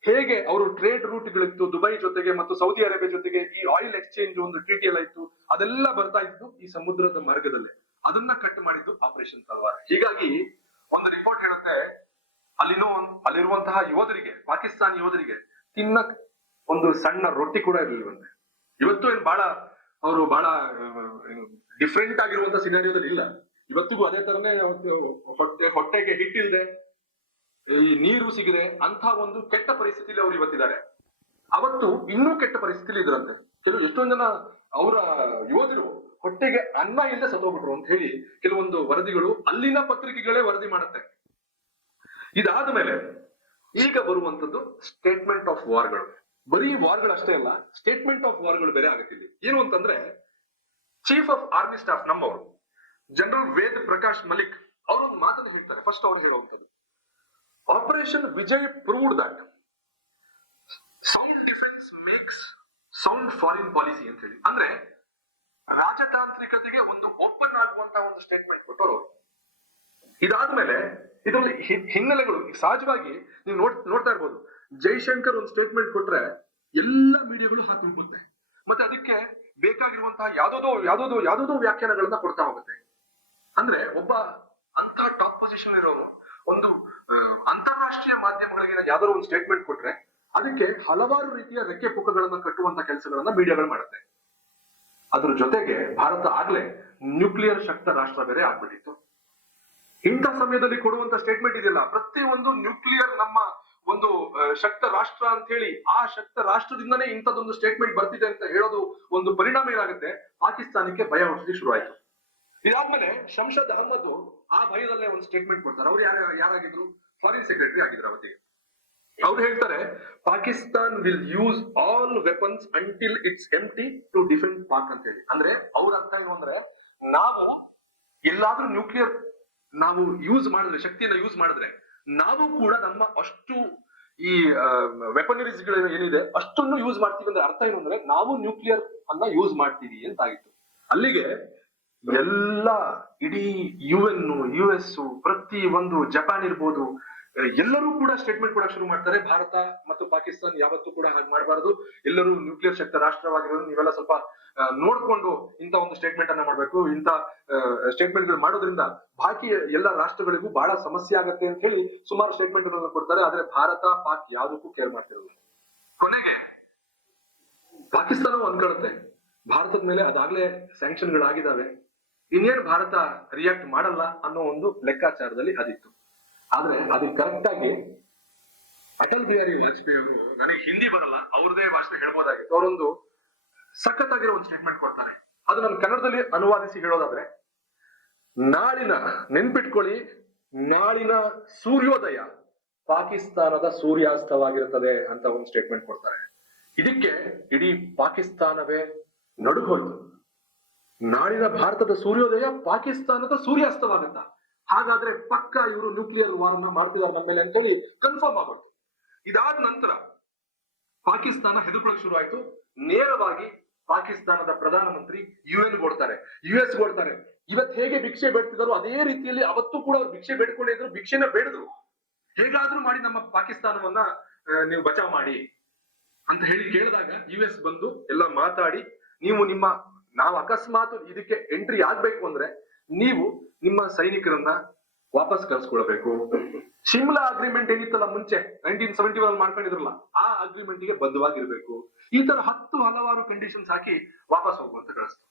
ಹೇಗೆ ಅವರು ಟ್ರೇಡ್ ರೂಟ್ಗಳಿತ್ತು, ದುಬೈ ಜೊತೆಗೆ ಮತ್ತು ಸೌದಿ ಅರೇಬಿಯಾ ಜೊತೆಗೆ ಈ ಆಯಿಲ್ ಎಕ್ಸ್ಚೇಂಜ್ ಒಂದು ಟ್ರೀಟಿ ಎಲ್ಲ ಇತ್ತು, ಅದೆಲ್ಲ ಬರ್ತಾ ಇತ್ತು ಈ ಸಮುದ್ರದ ಮಾರ್ಗದಲ್ಲೇ. ಅದನ್ನ ಕಟ್ ಮಾಡಿದ್ದು ಆಪರೇಷನ್ ತಲ್ವಾರ್. ಹೀಗಾಗಿ ಒಂದು ರಿಪೋರ್ಟ್ ಹೇಳುತ್ತೆ, ಅಲ್ಲಿರುವಂತಹ ಯೋಧರಿಗೆ, ಪಾಕಿಸ್ತಾನಿ ಯೋಧರಿಗೆ ತಿನ್ನಕ್ ಒಂದು ಸಣ್ಣ ರೊಟ್ಟಿ ಕೂಡ ಇರಲಿಲ್ವಂತೆ. ಇವತ್ತು ಏನ್ ಅವರು ಬಹಳ ಡಿಫ್ರೆಂಟ್ ಆಗಿರುವಂತ ಸಿನಾರಿಯೋದಲ್ಲಿ ಇಲ್ಲ. ಇವತ್ತಿಗೂ ಅದೇ ತರನೇ ಹೊಟ್ಟೆಗೆ ಹಿಟ್ಟಿಲ್ದೆ ಈ ನೀರು ಸಿಗದೆ ಅಂತ ಒಂದು ಕೆಟ್ಟ ಪರಿಸ್ಥಿತಿಯಲ್ಲಿ ಅವ್ರು ಇವತ್ತಿದ್ದಾರೆ. ಅವತ್ತು ಇನ್ನೂ ಕೆಟ್ಟ ಪರಿಸ್ಥಿತಿಲಿ ಇದ್ರಂತೆ. ಎಷ್ಟೊಂದ್ ಜನ ಅವರ ಯೋಧರು ಹೊಟ್ಟೆಗೆ ಅನ್ನ ಇಲ್ಲದೆ ಸತ್ತೋಗ್ಬಿಟ್ರು ಅಂತ ಹೇಳಿ ಕೆಲವೊಂದು ವರದಿಗಳು ಅಲ್ಲಿನ ಪತ್ರಿಕೆಗಳೇ ವರದಿ ಮಾಡುತ್ತೆ. ಇದಾದ ಮೇಲೆ ಈಗ ಬರುವಂತದ್ದು ಸ್ಟೇಟ್ಮೆಂಟ್ ಆಫ್ ವಾರ್ಗಳು. ಬರೀ ವಾರ್ಗಳು ಅಷ್ಟೇ ಅಲ್ಲ, ಸ್ಟೇಟ್ಮೆಂಟ್ ಆಫ್ ವಾರ್ಗಳು ಬೇರೆ ಆಗುತ್ತಿದೆ. ಏನು ಅಂತಂದ್ರೆ, ಚೀಫ್ ಆಫ್ ಆರ್ಮಿ ಸ್ಟಾಫ್ ನಮ್ಮವರು ಜನರಲ್ ವೇದ್ ಪ್ರಕಾಶ್ ಮಲಿಕ್ ಅವರೊಂದು ಮಾತನ್ನು ಹೇಳ್ತಾರೆ. ಫಸ್ಟ್ ಅವ್ರು ಹೇಳುವಂತದ್ದು, operation Vijay proved that sound defence makes sound foreign policy ಅಂತ ಹೇಳಿ. ಅಂದ್ರೆ ರಾಜತಾಂತ್ರಿಕತೆಗೆ ಒಂದು ಓಪನ್ ಆಗುವಂತ ಒಂದು ಸ್ಟೇಟ್ಮೆಂಟ್ ಕೊಟ್ಟರು. ಇದಾದ್ಮೇಲೆ ಇದರಲ್ಲಿ ಹಿನ್ನೆಲೆಗಳು ಸಹಜವಾಗಿ ನೀವು ನೋಡ್ತಾ ಇರ್ಬೋದು. ಜೈಶಂಕರ್ ಒಂದು ಸ್ಟೇಟ್ಮೆಂಟ್ ಕೊಟ್ರೆ ಎಲ್ಲ ಮೀಡಿಯಾಗಳು ಹಾಕಿ ಮತ್ತೆ ಅದಕ್ಕೆ ಬೇಕಾಗಿರುವಂತಹ ಯಾವ್ದೋ ವ್ಯಾಖ್ಯಾನಗಳನ್ನ ಕೊಡ್ತಾ ಹೋಗುತ್ತೆ. ಅಂದ್ರೆ ಒಬ್ಬ ಅಂತ ಟಾಪ್ ಪೊಸಿಷನ್ ಇರೋರು ಒಂದು ಅಂತಾರಾಷ್ಟ್ರೀಯ ಮಾಧ್ಯಮಗಳಿಗೆ ಯಾವ್ದಾದ್ರು ಒಂದು ಸ್ಟೇಟ್ಮೆಂಟ್ ಕೊಟ್ರೆ ಅದಕ್ಕೆ ಹಲವಾರು ರೀತಿಯ ರೆಕ್ಕೆ ಪುಕ್ಕಗಳನ್ನ ಕಟ್ಟುವಂತ ಕೆಲಸಗಳನ್ನ ಮೀಡಿಯಾಗಳು ಮಾಡುತ್ತೆ. ಅದ್ರ ಜೊತೆಗೆ ಭಾರತ ಆಗ್ಲೇ ನ್ಯೂಕ್ಲಿಯರ್ ಶಕ್ತ ರಾಷ್ಟ್ರ ಬೇರೆ ಆಗ್ಬಿಟ್ಟಿತ್ತು. ಇಂಥ ಸಮಯದಲ್ಲಿ ಕೊಡುವಂತ ಸ್ಟೇಟ್ಮೆಂಟ್ ಇದೆಯಲ್ಲ, ಪ್ರತಿಯೊಂದು ನ್ಯೂಕ್ಲಿಯರ್ ನಮ್ಮ ಒಂದು ಶಕ್ತ ರಾಷ್ಟ್ರ ಅಂತ ಹೇಳಿ ಆ ಶಕ್ತ ರಾಷ್ಟ್ರದಿಂದನೇ ಇಂಥದ್ದೊಂದು ಸ್ಟೇಟ್ಮೆಂಟ್ ಬರ್ತಿದೆ ಅಂತ ಹೇಳೋದು ಒಂದು ಪರಿಣಾಮ ಏನಾಗುತ್ತೆ, ಪಾಕಿಸ್ತಾನಕ್ಕೆ ಭಯ ಹುಟ್ಟಿಸಿ ಶುರು ಆಯ್ತು. ಇದಾದ್ಮೇಲೆ ಶಂಷದ್ ಅಹಮದ್ ಆ ಭಯದಲ್ಲೇ ಒಂದು ಸ್ಟೇಟ್ಮೆಂಟ್ ಕೊಡ್ತಾರೆ. ಅವ್ರು ಯಾರಾಗಿದ್ರು, ಫಾರಿನ್ ಸೆಕ್ರೆಟರಿ ಆಗಿದ್ರು ಅವತ್ತಿಗೆ. ಅವ್ರು ಹೇಳ್ತಾರೆ, Pakistan will use all weapons until it's empty to defend Pak ಅಂತ ಹೇಳಿ. ಅಂದ್ರೆ ಅವ್ರ ಅರ್ಥ ಏನು ಅಂದ್ರೆ, ನಾವು ಎಲ್ಲಾದ್ರೂ ನ್ಯೂಕ್ಲಿಯರ್ ನಾವು ಯೂಸ್ ಮಾಡಿದ್ರೆ, ಶಕ್ತಿಯನ್ನ ಯೂಸ್ ಮಾಡಿದ್ರೆ ನಾವು ಕೂಡ ನಮ್ಮ ಅಷ್ಟು ಈ ವೆಪನರೀಸ್ ಗಳು ಏನಿದೆ ಅಷ್ಟನ್ನು ಯೂಸ್ ಮಾಡ್ತೀವಿ ಅಂದ್ರೆ ಅರ್ಥ ಏನು ಅಂದ್ರೆ ನಾವು ನ್ಯೂಕ್ಲಿಯರ್ ಅನ್ನ ಯೂಸ್ ಮಾಡ್ತೀವಿ ಅಂತ ಆಗಿತ್ತು. ಅಲ್ಲಿಗೆ ಎಲ್ಲ ಇಡೀ UN, US, ಪ್ರತಿ ಒಂದು ಜಪಾನ್ ಇರ್ಬೋದು, ಎಲ್ಲರೂ ಕೂಡ ಸ್ಟೇಟ್ಮೆಂಟ್ ಕೊಡಕ್ ಶುರು ಮಾಡ್ತಾರೆ. ಭಾರತ ಮತ್ತು ಪಾಕಿಸ್ತಾನ ಯಾವತ್ತೂ ಕೂಡ ಹಾಗೆ ಮಾಡಬಾರದು, ಎಲ್ಲರೂ ನ್ಯೂಕ್ಲಿಯರ್ ಶಕ್ತ ರಾಷ್ಟ್ರವಾಗಿರೋದು, ನೀವೆಲ್ಲ ಸ್ವಲ್ಪ ನೋಡ್ಕೊಂಡು ಇಂತ ಒಂದು ಸ್ಟೇಟ್ಮೆಂಟ್ ಅನ್ನ ಮಾಡ್ಬೇಕು. ಇಂತ ಸ್ಟೇಟ್ಮೆಂಟ್ ಗಳು ಮಾಡೋದ್ರಿಂದ ಬಾಕಿ ಎಲ್ಲ ರಾಷ್ಟ್ರಗಳಿಗೂ ಬಹಳ ಸಮಸ್ಯೆ ಆಗತ್ತೆ ಅಂತ ಹೇಳಿ ಸುಮಾರು ಸ್ಟೇಟ್ಮೆಂಟ್ ಗಳನ್ನ ಕೊಡ್ತಾರೆ. ಆದ್ರೆ ಭಾರತ ಪಾಕ್ ಯಾವ್ದಕ್ಕೂ ಕೇರ್ ಮಾಡ್ತಿರಲ್ಲ. ಕೊನೆಗೆ ಪಾಕಿಸ್ತಾನವು ಅನ್ಕೊಳ್ಳುತ್ತೆ ಭಾರತದ ಮೇಲೆ ಅದಾಗ್ಲೇ ಸ್ಯಾಂಕ್ಷನ್ ಗಳಾಗಿದ್ದಾವೆ, ಇನ್ನೇನು ಭಾರತ ರಿಯಾಕ್ಟ್ ಮಾಡಲ್ಲ ಅನ್ನೋ ಒಂದು ಲೆಕ್ಕಾಚಾರದಲ್ಲಿ ಅದಿತ್ತು. ಆದ್ರೆ ಅದಕ್ಕೆ ಕರೆಕ್ಟ್ ಆಗಿ ಅಟಲ್ ಬಿಹಾರಿ ವಾಜಪೇಯಿ ಅವರು, ನನಗೆ ಹಿಂದಿ ಬರಲ್ಲ, ಅವ್ರದೇ ಭಾಷೆ ಹೇಳ್ಬೋದಾಗಿತ್ತು, ಅವರೊಂದು ಸಖತ್ತಾಗಿರೋ ಒಂದು ಸ್ಟೇಟ್ಮೆಂಟ್ ಕೊಡ್ತಾರೆ. ಅದು ನಾನು ಕನ್ನಡದಲ್ಲಿ ಅನುವಾದಿಸಿ ಹೇಳೋದಾದ್ರೆ, ನಾಳಿನ ನೆನ್ಪಿಟ್ಕೊಳ್ಳಿ, ನಾಳಿನ ಸೂರ್ಯೋದಯ ಪಾಕಿಸ್ತಾನದ ಸೂರ್ಯಾಸ್ತವಾಗಿರುತ್ತದೆ ಅಂತ ಒಂದು ಸ್ಟೇಟ್ಮೆಂಟ್ ಕೊಡ್ತಾರೆ. ಇದಕ್ಕೆ ಇಡೀ ಪಾಕಿಸ್ತಾನವೇ ನಡುಗೋಯ್ತು. ನಾಳಿನ ಭಾರತದ ಸೂರ್ಯೋದಯ ಪಾಕಿಸ್ತಾನದ ಸೂರ್ಯಾಸ್ತವಾಗುತ್ತ, ಹಾಗಾದ್ರೆ ಪಕ್ಕ ಇವರು ನ್ಯೂಕ್ಲಿಯರ್ ವಾರ್ನ ಮಾಡ್ತಿದ್ದಾರೆ ನಮ್ಮ ಮೇಲೆ ಅಂತೇಳಿ ಕನ್ಫರ್ಮ್ ಆಗುತ್ತೆ. ಇದಾದ ನಂತರ ಪಾಕಿಸ್ತಾನ ಹೆದರ್ಕೊಳ್ಳೋಕೆ ಶುರು ಆಯ್ತು. ನೇರವಾಗಿ ಪಾಕಿಸ್ತಾನದ ಪ್ರಧಾನಮಂತ್ರಿ UN ಕೊಡ್ತಾರೆ, US ಕೊಡ್ತಾರೆ. ಇವತ್ ಹೇಗೆ ಭಿಕ್ಷೆ ಬೇಡ್ತಿದಾರೋ ಅದೇ ರೀತಿಯಲ್ಲಿ ಅವತ್ತು ಕೂಡ ಅವ್ರು ಭಿಕ್ಷೆ ಬೇಡ್ಕೊಂಡೇ ಇದ್ರು, ಭಿಕ್ಷೆನ ಬೇಡಿದ್ರು. ಹೇಗಾದ್ರೂ ಮಾಡಿ ನಮ್ಮ ಪಾಕಿಸ್ತಾನವನ್ನ ನೀವು ಬಚಾವ್ ಮಾಡಿ ಅಂತ ಹೇಳಿ ಕೇಳಿದಾಗ US ಬಂದು ಎಲ್ಲ ಮಾತಾಡಿ, ನಾವು ಅಕಸ್ಮಾತ್ ಇದಕ್ಕೆ ಎಂಟ್ರಿ ಆಗ್ಬೇಕು ಅಂದ್ರೆ ನೀವು ನಿಮ್ಮ ಸೈನಿಕರನ್ನ ವಾಪಸ್ ಕಳ್ಸ್ಕೊಳ್ಬೇಕು. ಶಿಮ್ಲಾ ಅಗ್ರಿಮೆಂಟ್ ಏನಿತ್ತಲ್ಲ ಮುಂಚೆ 1971 ಮಾಡ್ಕೊಂಡಿದ್ರಲ್ಲ, ಆ ಅಗ್ರಿಮೆಂಟ್ ಗೆ ಬದ್ಧವಾಗಿರ್ಬೇಕು. ಈ ತರ ಹಲವಾರು ಕಂಡೀಷನ್ಸ್ ಹಾಕಿ ವಾಪಸ್ ಹೋಗುವಂತ ಕಳಿಸ್ತು.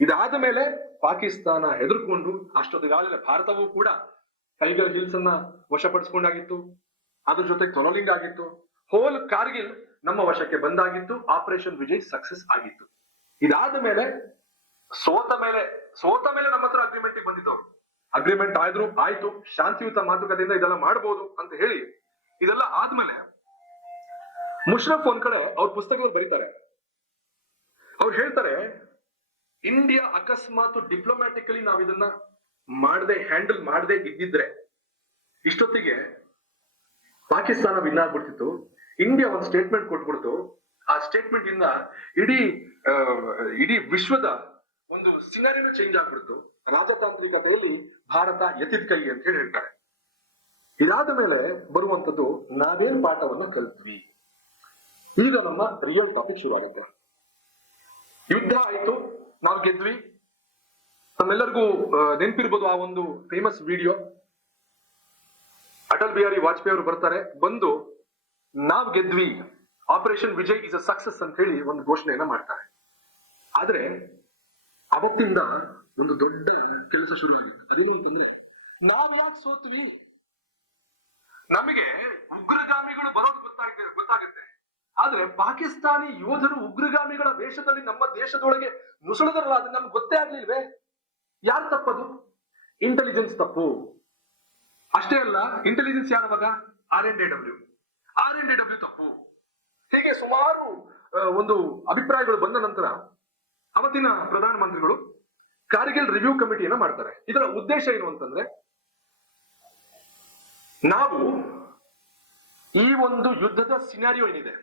ಇದಾದ ಮೇಲೆ ಪಾಕಿಸ್ತಾನ ಹೆದರ್ಕೊಂಡು, ಅಷ್ಟೊತ್ತಿಗಾಗಲೇ ಭಾರತವೂ ಕೂಡ ಟೈಗರ್ ಹಿಲ್ಸ್ ಅನ್ನ ವಶಪಡಿಸ್ಕೊಂಡಾಗಿತ್ತು, ಅದ್ರ ಜೊತೆ ತೊಲೋಲಿಂಗ್ ಆಗಿತ್ತು, ಹೋಲ್ ಕಾರ್ಗಿಲ್ ನಮ್ಮ ವಶಕ್ಕೆ ಬಂದಾಗಿತ್ತು, ಆಪರೇಷನ್ ವಿಜಯ್ ಸಕ್ಸಸ್ ಆಗಿತ್ತು. ಇದಾದ ಮೇಲೆ ಸೋತ ಮೇಲೆ ನಮ್ಮ ಹತ್ರ ಅಗ್ರಿಮೆಂಟ್ ಬಂದಿದ್ದವ್ರು, ಅಗ್ರಿಮೆಂಟ್ ಆಯ್ತು, ಶಾಂತಿಯುತ ಮಾತುಕತೆಯಿಂದ ಇದೆಲ್ಲ ಮಾಡಬಹುದು ಅಂತ ಹೇಳಿ ಇದೆಲ್ಲ ಆದ್ಮೇಲೆ ಮುಷರಫ್ ಒಂದ್ ಕಡೆ ಅವ್ರ ಪುಸ್ತಕಗಳು ಬರೀತಾರೆ. ಅವ್ರು ಹೇಳ್ತಾರೆ, ಇಂಡಿಯಾ ಅಕಸ್ಮಾತ್ ಡಿಪ್ಲೊಮ್ಯಾಟಿಕಲಿ ನಾವ್ ಇದನ್ನ ಹ್ಯಾಂಡಲ್ ಮಾಡದೆ ಇದ್ದಿದ್ರೆ ಇಷ್ಟೊತ್ತಿಗೆ ಪಾಕಿಸ್ತಾನ ವಿನ್ ಆಗ್ಬಿಡ್ತಿತ್ತು. ಇಂಡಿಯಾ ಒಂದು ಸ್ಟೇಟ್ಮೆಂಟ್ ಕೊಟ್ಬಿಡ್ತು, ಆ ಸ್ಟೇಟ್ಮೆಂಟ್ ಇಂದ ಇಡೀ ವಿಶ್ವದ ಒಂದು ಸಿನಾರಿನೂ ಚೇಂಜ್ ಆಗ್ಬಿಡ್ತು. ರಾಜತಾಂತ್ರಿಕತೆಯಲ್ಲಿ ಭಾರತ ಎತ್ತಿದ ಕೈ ಅಂತ ಹೇಳಿ ಹೇಳ್ತಾರೆ. ಇದಾದ ಮೇಲೆ ಬರುವಂತದ್ದು, ನಾವೇನ್ ಪಾಠವನ್ನ ಕಲ್ತ್ವಿ, ಈಗ ನಮ್ಮ ರಿಯಲ್ ಟಾಪಿಕ್ ಶುರು ಆಗುತ್ತೆ. ಯುದ್ಧ ಆಯ್ತು, ನಾವು ಗೆದ್ವಿ. ನಮ್ಮೆಲ್ಲರಿಗೂ ನೆನಪಿರ್ಬೋದು ಆ ಒಂದು ಫೇಮಸ್ ವಿಡಿಯೋ. ಅಟಲ್ ಬಿಹಾರಿ ವಾಜಪೇಯಿ ಅವರು ಬರ್ತಾರೆ, ಬಂದು ನಾವ್ ಗೆದ್ವಿ, operation Vijay is a success ಅಂತ ಹೇಳಿ ಒಂದು ಘೋಷಣೆಯನ್ನ ಮಾಡ್ತಾರೆ. ಆದ್ರೆ ಅವತ್ತಿಂದ ಒಂದು ದೊಡ್ಡ ಕೆಲಸ ಶುರು ಆಗಿದೆ. ಅದೇನು ಅಂತಂದ್ರೆ, ನಾವ್ ಯಾಕೆ ಸೋತ್ವಿ, ನಮಗೆ ಉಗ್ರಗಾಮಿಗಳು ಬರೋದು ಗೊತ್ತಾಗುತ್ತೆ. ಆದ್ರೆ ಪಾಕಿಸ್ತಾನಿ ಯೋಧರು ಉಗ್ರಗಾಮಿಗಳ ವೇಷದಲ್ಲಿ ನಮ್ಮ ದೇಶದೊಳಗೆ ನುಸುಳಿದ್ರಲ್ಲ, ಅದು ನಮ್ಗೆ ಗೊತ್ತೇ ಆಗ್ಲಿಲ್ವೇ? ಯಾರು ತಪ್ಪದು? ಇಂಟೆಲಿಜೆನ್ಸ್ ತಪ್ಪು. ಅಷ್ಟೇ ಅಲ್ಲ, ಇಂಟೆಲಿಜೆನ್ಸ್ ಯಾರ ಮಗ? RNDW ತಪ್ಪು. ಹೀಗೆ ಸುಮಾರು ಒಂದು ಅಭಿಪ್ರಾಯಗಳು ಬಂದ ನಂತರ ಅವತ್ತಿನ ಪ್ರಧಾನಮಂತ್ರಿಗಳು ಕಾರ್ಗಿಲ್ ರಿವ್ಯೂ ಕಮಿಟಿಯನ್ನ ಮಾಡ್ತಾರೆ. ಇದರ ಉದ್ದೇಶ ಏನು ಅಂತಂದ್ರೆ, ನಾವು ಈ ಒಂದು ಯುದ್ಧದ ಸಿನಾರಿಯೋ ಏನಿದೆ,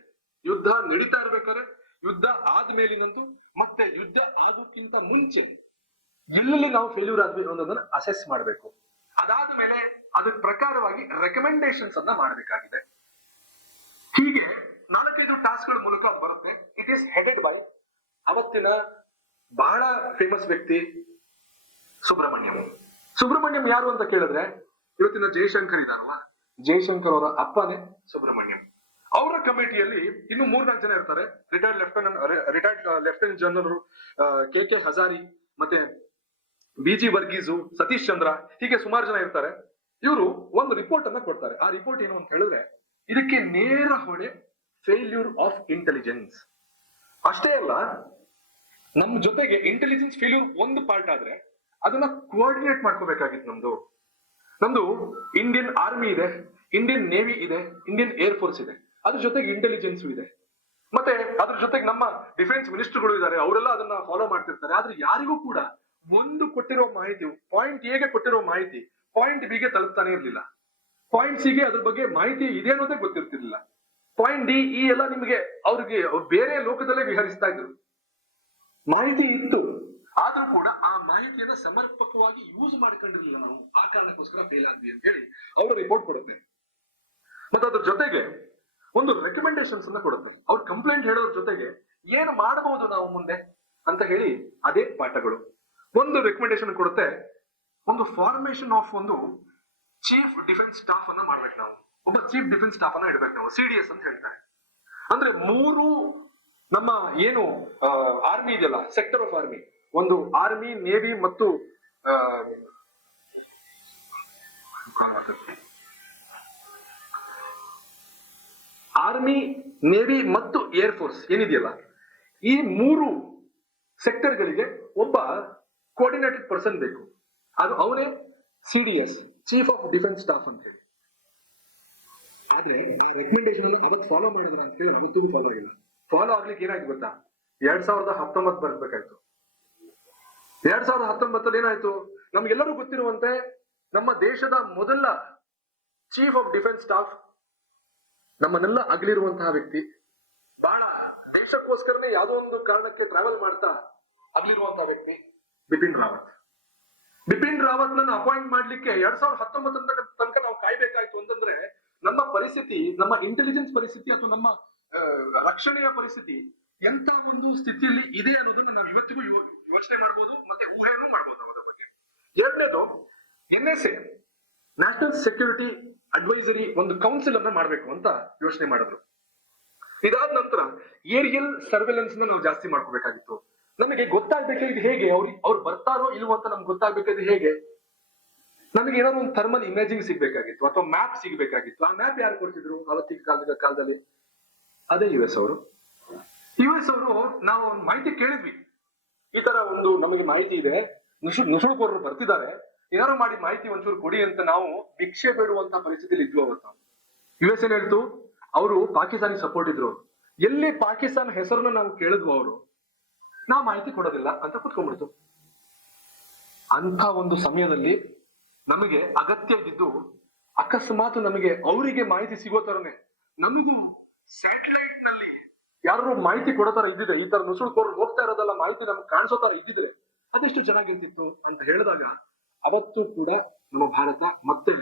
ಯುದ್ಧ ನಡೀತಾ ಇರ್ಬೇಕಾದ್ರೆ, ಯುದ್ಧ ಆದ್ಮೇಲಿನಂತೂ, ಮತ್ತೆ ಯುದ್ಧ ಆಗೋಕ್ಕಿಂತ ಮುಂಚೆ ಎಲ್ಲೆಲ್ಲಿ ನಾವು ಫೇಲ್ಯೂರ್ ಆದ್ವಿ ಅನ್ನೋದನ್ನ ಅಸೆಸ್ ಮಾಡಬೇಕು. ಅದಾದ್ಮೇಲೆ ಅದ್ರ ಪ್ರಕಾರವಾಗಿ ರೆಕಮೆಂಡೇಶನ್ಸ್ ಅನ್ನ ಮಾಡಬೇಕಾಗಿದೆ. ಹೀಗೆ 4-5 ಟಾಸ್ಕ್ಗಳ ಮೂಲಕ ಬರುತ್ತೆ. ಇಟ್ ಈಸ್ ಹೆಡೆಡ್ ಬೈ ಅವತ್ತಿನ ಬಹಳ ಫೇಮಸ್ ವ್ಯಕ್ತಿ ಸುಬ್ರಹ್ಮಣ್ಯಂ ಯಾರು ಅಂತ ಕೇಳಿದ್ರೆ, ಇವತ್ತಿನ ಜೈಶಂಕರ್ ಇದಾರಲ್ಲ, ಜೈಶಂಕರ್ ಅವರ ಅಪ್ಪನೇ ಸುಬ್ರಹ್ಮಣ್ಯಂ. ಅವರ ಕಮಿಟಿಯಲ್ಲಿ ಇನ್ನು 3-4 ಜನ ಇರ್ತಾರೆ. Retired lieutenant general KK Hazari, ಮತ್ತೆ BG ವರ್ಗೀಸು, ಸತೀಶ್ ಚಂದ್ರ, ಹೀಗೆ ಸುಮಾರು ಜನ ಇರ್ತಾರೆ. ಇವರು ಒಂದು ರಿಪೋರ್ಟ್ ಅನ್ನ ಕೊಡ್ತಾರೆ. ಆ ರಿಪೋರ್ಟ್ ಏನು ಅಂತ ಹೇಳಿದ್ರೆ, ಇದಕ್ಕೆ ನೇರ ಹೊಣೆ ಫೇಲ್ಯೂರ್ ಆಫ್ ಇಂಟೆಲಿಜೆನ್ಸ್. ಅಷ್ಟೇ ಅಲ್ಲ, ನಮ್ ಜೊತೆಗೆ ಇಂಟೆಲಿಜೆನ್ಸ್ ಫೇಲ್ಯೂರ್ ಒಂದು ಪಾರ್ಟ್ ಆದ್ರೆ ಅದನ್ನ ಕೋಆರ್ಡಿನೇಟ್ ಮಾಡ್ಕೋಬೇಕಾಗಿತ್ತು. ನಮ್ದು ಇಂಡಿಯನ್ ಆರ್ಮಿ ಇದೆ, ಇಂಡಿಯನ್ ನೇವಿ ಇದೆ, ಇಂಡಿಯನ್ ಏರ್ ಫೋರ್ಸ್ ಇದೆ, ಅದ್ರ ಜೊತೆಗೆ ಇಂಟೆಲಿಜೆನ್ಸ್ ಇದೆ, ಮತ್ತೆ ಅದ್ರ ಜೊತೆಗೆ ನಮ್ಮ ಡಿಫೆನ್ಸ್ ಮಿನಿಸ್ಟರ್ಗಳು ಇದ್ದಾರೆ, ಅವರೆಲ್ಲ ಅದನ್ನ ಫಾಲೋ ಮಾಡ್ತಿರ್ತಾರೆ. ಆದ್ರೆ ಯಾರಿಗೂ ಕೂಡ ಒಂದು ಕೊಟ್ಟಿರೋ ಮಾಹಿತಿ, ಪಾಯಿಂಟ್ ಎಗೆ ಕೊಟ್ಟಿರೋ ಮಾಹಿತಿ ಪಾಯಿಂಟ್ ಬಿ ಗೆ ತಲುಪ್ತಾನೆ ಇರ್ಲಿಲ್ಲ. ಪಾಯಿಂಟ್ ಸಿ ಗೆ ಅದ್ರ ಬಗ್ಗೆ ಮಾಹಿತಿ ಇದೆ ಅನ್ನೋದೇ ಗೊತ್ತಿರ್ತಿರ್ಲಿಲ್ಲ. ಪಾಯಿಂಟ್ ಡಿ ಇ ಎಲ್ಲ ನಿಮಗೆ ಅವ್ರಿಗೆ ಬೇರೆ ಲೋಕದಲ್ಲೇ ವಿಹರಿಸ್ತಾ ಇದ್ರು. ಮಾಹಿತಿ ಇತ್ತು, ಆದ್ರೂ ಕೂಡ ಆ ಮಾಹಿತಿಯನ್ನ ಸಮರ್ಪಕವಾಗಿ ಯೂಸ್ ಮಾಡ್ಕೊಂಡಿರ್ಲಿಲ್ಲ ನಾವು. ಆ ಕಾರಣಕ್ಕೋಸ್ಕರ ಫೇಲ್ ಆದ್ವಿ ಅಂತ ಹೇಳಿ ಅವರು ರಿಪೋರ್ಟ್ ಕೊಡುತ್ತೆ. ಮತ್ತೆ ಅದ್ರ ಜೊತೆಗೆ ಒಂದು ರೆಕಮೆಂಡೇಶನ್ಸ್ ಅನ್ನ ಕೊಡುತ್ತೆ. ಅವ್ರ ಕಂಪ್ಲೇಂಟ್ ಹೇಳೋದ್ರ ಜೊತೆಗೆ ಏನು ಮಾಡಬಹುದು ನಾವು ಮುಂದೆ ಅಂತ ಹೇಳಿ ಅದೇ ಪಾಠಗಳು. ಒಂದು ರೆಕಮೆಂಡೇಶನ್ ಕೊಡುತ್ತೆ, ಒಂದು ಫಾರ್ಮೇಶನ್ ಆಫ್ ಒಂದು ಚೀಫ್ ಡಿಫೆನ್ಸ್ ಸ್ಟಾಫ್ ಅನ್ನ ಮಾಡ್ಬೇಕು ನಾವು. ಒಬ್ಬ ಚೀಫ್ ಡಿಫೆನ್ಸ್ ಸ್ಟಾಫ್ ಅನ್ನ ಇಡ್ಬೇಕು ನಾವು, CDS ಅಂತ ಹೇಳ್ತಾರೆ. ಅಂದ್ರೆ 3 ನಮ್ಮ ಏನು ಆರ್ಮಿ ಇದೆಯಲ್ಲ, ಸೆಕ್ಟರ್ ಆಫ್ ಆರ್ಮಿ, ಒಂದು ಆರ್ಮಿ, ನೇವಿ ಮತ್ತು ಏರ್ ಫೋರ್ಸ್ ಏನಿದೆಯಲ್ಲ, ಈ 3 ಸೆಕ್ಟರ್ಗಳಿಗೆ ಒಬ್ಬ ಕೋಆರ್ಡಿನೇಟೆಡ್ ಪರ್ಸನ್ ಬೇಕು. ಅದು ಅವನೇ CDS, chief of defence staff ಅಂತ ಹೇಳಿ. ಆದ್ರೆ ರೆಕಮೆಂಡೇಶನ್ ಅವತ್ತು ಫಾಲೋ ಮಾಡಿದ್ರೆ ಅಂತ ಹೇಳಿ ಅವತ್ತಿಗೂ ಫಾಲೋ ಆಗಿಲ್ಲ. ಫಾಲೋ ಆಗ್ಲಿಕ್ಕೆ ಏನಾಯ್ತು ಗೊತ್ತಾ? 2019 ಬರ್ಬೇಕಾಯ್ತು. 2019 ಏನಾಯ್ತು? ನಮ್ಗೆಲ್ಲರೂ ಗೊತ್ತಿರುವಂತೆ ನಮ್ಮ ದೇಶದ ಮೊದಲ ಚೀಫ್ ಆಫ್ ಡಿಫೆನ್ಸ್ ಸ್ಟಾಫ್, ನಮ್ಮನ್ನೆಲ್ಲ ಅಗಲಿರುವಂತಹ ವ್ಯಕ್ತಿ, ಬಹಳ ದೇಶಕ್ಕೋಸ್ಕರನೇ ಯಾವುದೋ ಒಂದು ಕಾರಣಕ್ಕೆ ಟ್ರಾವೆಲ್ ಮಾಡ್ತಾ ಅಗಲಿರುವಂತಹ ವ್ಯಕ್ತಿ ಬಿಪಿನ್ ರಾವತ್ ನನ್ನ ಅಪಾಯಿಂಟ್ ಮಾಡ್ಲಿಕ್ಕೆ 2019 ತನಕ ನಾವು ಕಾಯ್ಬೇಕಾಯ್ತು ಅಂತಂದ್ರೆ, ನಮ್ಮ ಪರಿಸ್ಥಿತಿ, ನಮ್ಮ ಇಂಟೆಲಿಜೆನ್ಸ್ ಪರಿಸ್ಥಿತಿ ಅಥವಾ ನಮ್ಮ ರಕ್ಷಣೆಯ ಪರಿಸ್ಥಿತಿ ಎಂತ ಒಂದು ಸ್ಥಿತಿಯಲ್ಲಿ ಇದೆ ಅನ್ನೋದನ್ನ ನಾವು ಇವತ್ತಿಗೂ ಯೋಚನೆ ಮಾಡ್ಬೋದು, ಮತ್ತೆ ಊಹೆನೂ ಮಾಡ್ಬೋದು ಅದರ ಬಗ್ಗೆ. ಎರಡನೇದು, NSA ನ್ಯಾಷನಲ್ ಸೆಕ್ಯೂರಿಟಿ ಅಡ್ವೈಸರಿ ಒಂದು ಕೌನ್ಸಿಲ್ ಅನ್ನ ಮಾಡ್ಬೇಕು ಅಂತ ಯೋಚನೆ ಮಾಡಿದ್ರು. ಇದಾದ ನಂತರ ಏರಿಯಲ್ ಸರ್ವೆಲೆನ್ಸ್ ನಾವು ಜಾಸ್ತಿ ಮಾಡ್ಕೋಬೇಕಾಗಿತ್ತು. ನಮಗೆ ಗೊತ್ತಾಗ್ಬೇಕಾಗಿದ್ದು ಹೇಗೆ ಅವ್ರು ಬರ್ತಾರೋ ಇಲ್ವೋ ಅಂತ ನಮ್ಗೆ ಗೊತ್ತಾಗ್ಬೇಕಾದ್ರೆ ಹೇಗೆ? ನಮಗೆ ಏನಾದ್ರು ಒಂದು ಥರ್ಮಲ್ ಇಮೇಜಿಂಗ್ ಸಿಗ್ಬೇಕಾಗಿತ್ತು ಅಥವಾ ಮ್ಯಾಪ್ ಸಿಗ್ಬೇಕಾಗಿತ್ತು. ಆ ಮ್ಯಾಪ್ ಯಾರು ಕೊಡ್ತಿದ್ರು ಅವತ್ತಿನ ಕಾಲದಲ್ಲಿ? ಅದೇ US ಅವರು. ನಾವು ಒಂದು ಮಾಹಿತಿ ಕೇಳಿದ್ವಿ, ಈ ತರ ಒಂದು ನಮಗೆ ಮಾಹಿತಿ ಇದೆ, ನುಸುಳುಕೋರರು ಬರ್ತಿದ್ದಾರೆ, ಏನಾರು ಮಾಡಿ ಮಾಹಿತಿ ಒಂಚೂರು ಕೊಡಿ ಅಂತ ನಾವು ಭಿಕ್ಷೆ ಬೇಡುವಂತ ಪರಿಸ್ಥಿತಿಯಲ್ಲಿ ಇದ್ವು ಅವತ್ತು. US ಏನ್ ಹೇಳ್ತು, ಅವರು ಪಾಕಿಸ್ತಾನಿ ಸಪೋರ್ಟ್ ಇದ್ರು. ಎಲ್ಲಿ ಪಾಕಿಸ್ತಾನ ಹೆಸರನ್ನ ನಾವು ಕೇಳಿದ್ವು, ಅವರು ನಾವು ಮಾಹಿತಿ ಕೊಡೋದಿಲ್ಲ ಅಂತ ಕುತ್ಕೊಂಡ್ಬಿಡ್ತು. ಅಂತ ಒಂದು ಸಮಯದಲ್ಲಿ ನಮಗೆ ಅಗತ್ಯ ಇದ್ದು, ಅಕಸ್ಮಾತ್ ನಮಗೆ ಅವರಿಗೆ ಮಾಹಿತಿ ಸಿಗೋ ತರನೇ ನಮಗೂ ಸ್ಯಾಟಲೈಟ್ ನಲ್ಲಿ ಯಾರು ಮಾಹಿತಿ ಕೊಡೋ ತರ ಇದ್ದಿದ್ರೆ, ಈ ತರ ನುಸುಳುಕೋರು ಹೋಗ್ತಾ ಇರೋದಲ್ಲ ಮಾಹಿತಿ ನಮ್ಗೆ ಕಾಣಿಸೋ ತರ ಇದ್ದಿದ್ರೆ ಅದೆಷ್ಟು ಚೆನ್ನಾಗಿರ್ತಿತ್ತು ಅಂತ ಹೇಳಿದಾಗ, ಅವತ್ತು ಕೂಡ ನಮ್ಮ ಭಾರತ ಮತ್ತೆ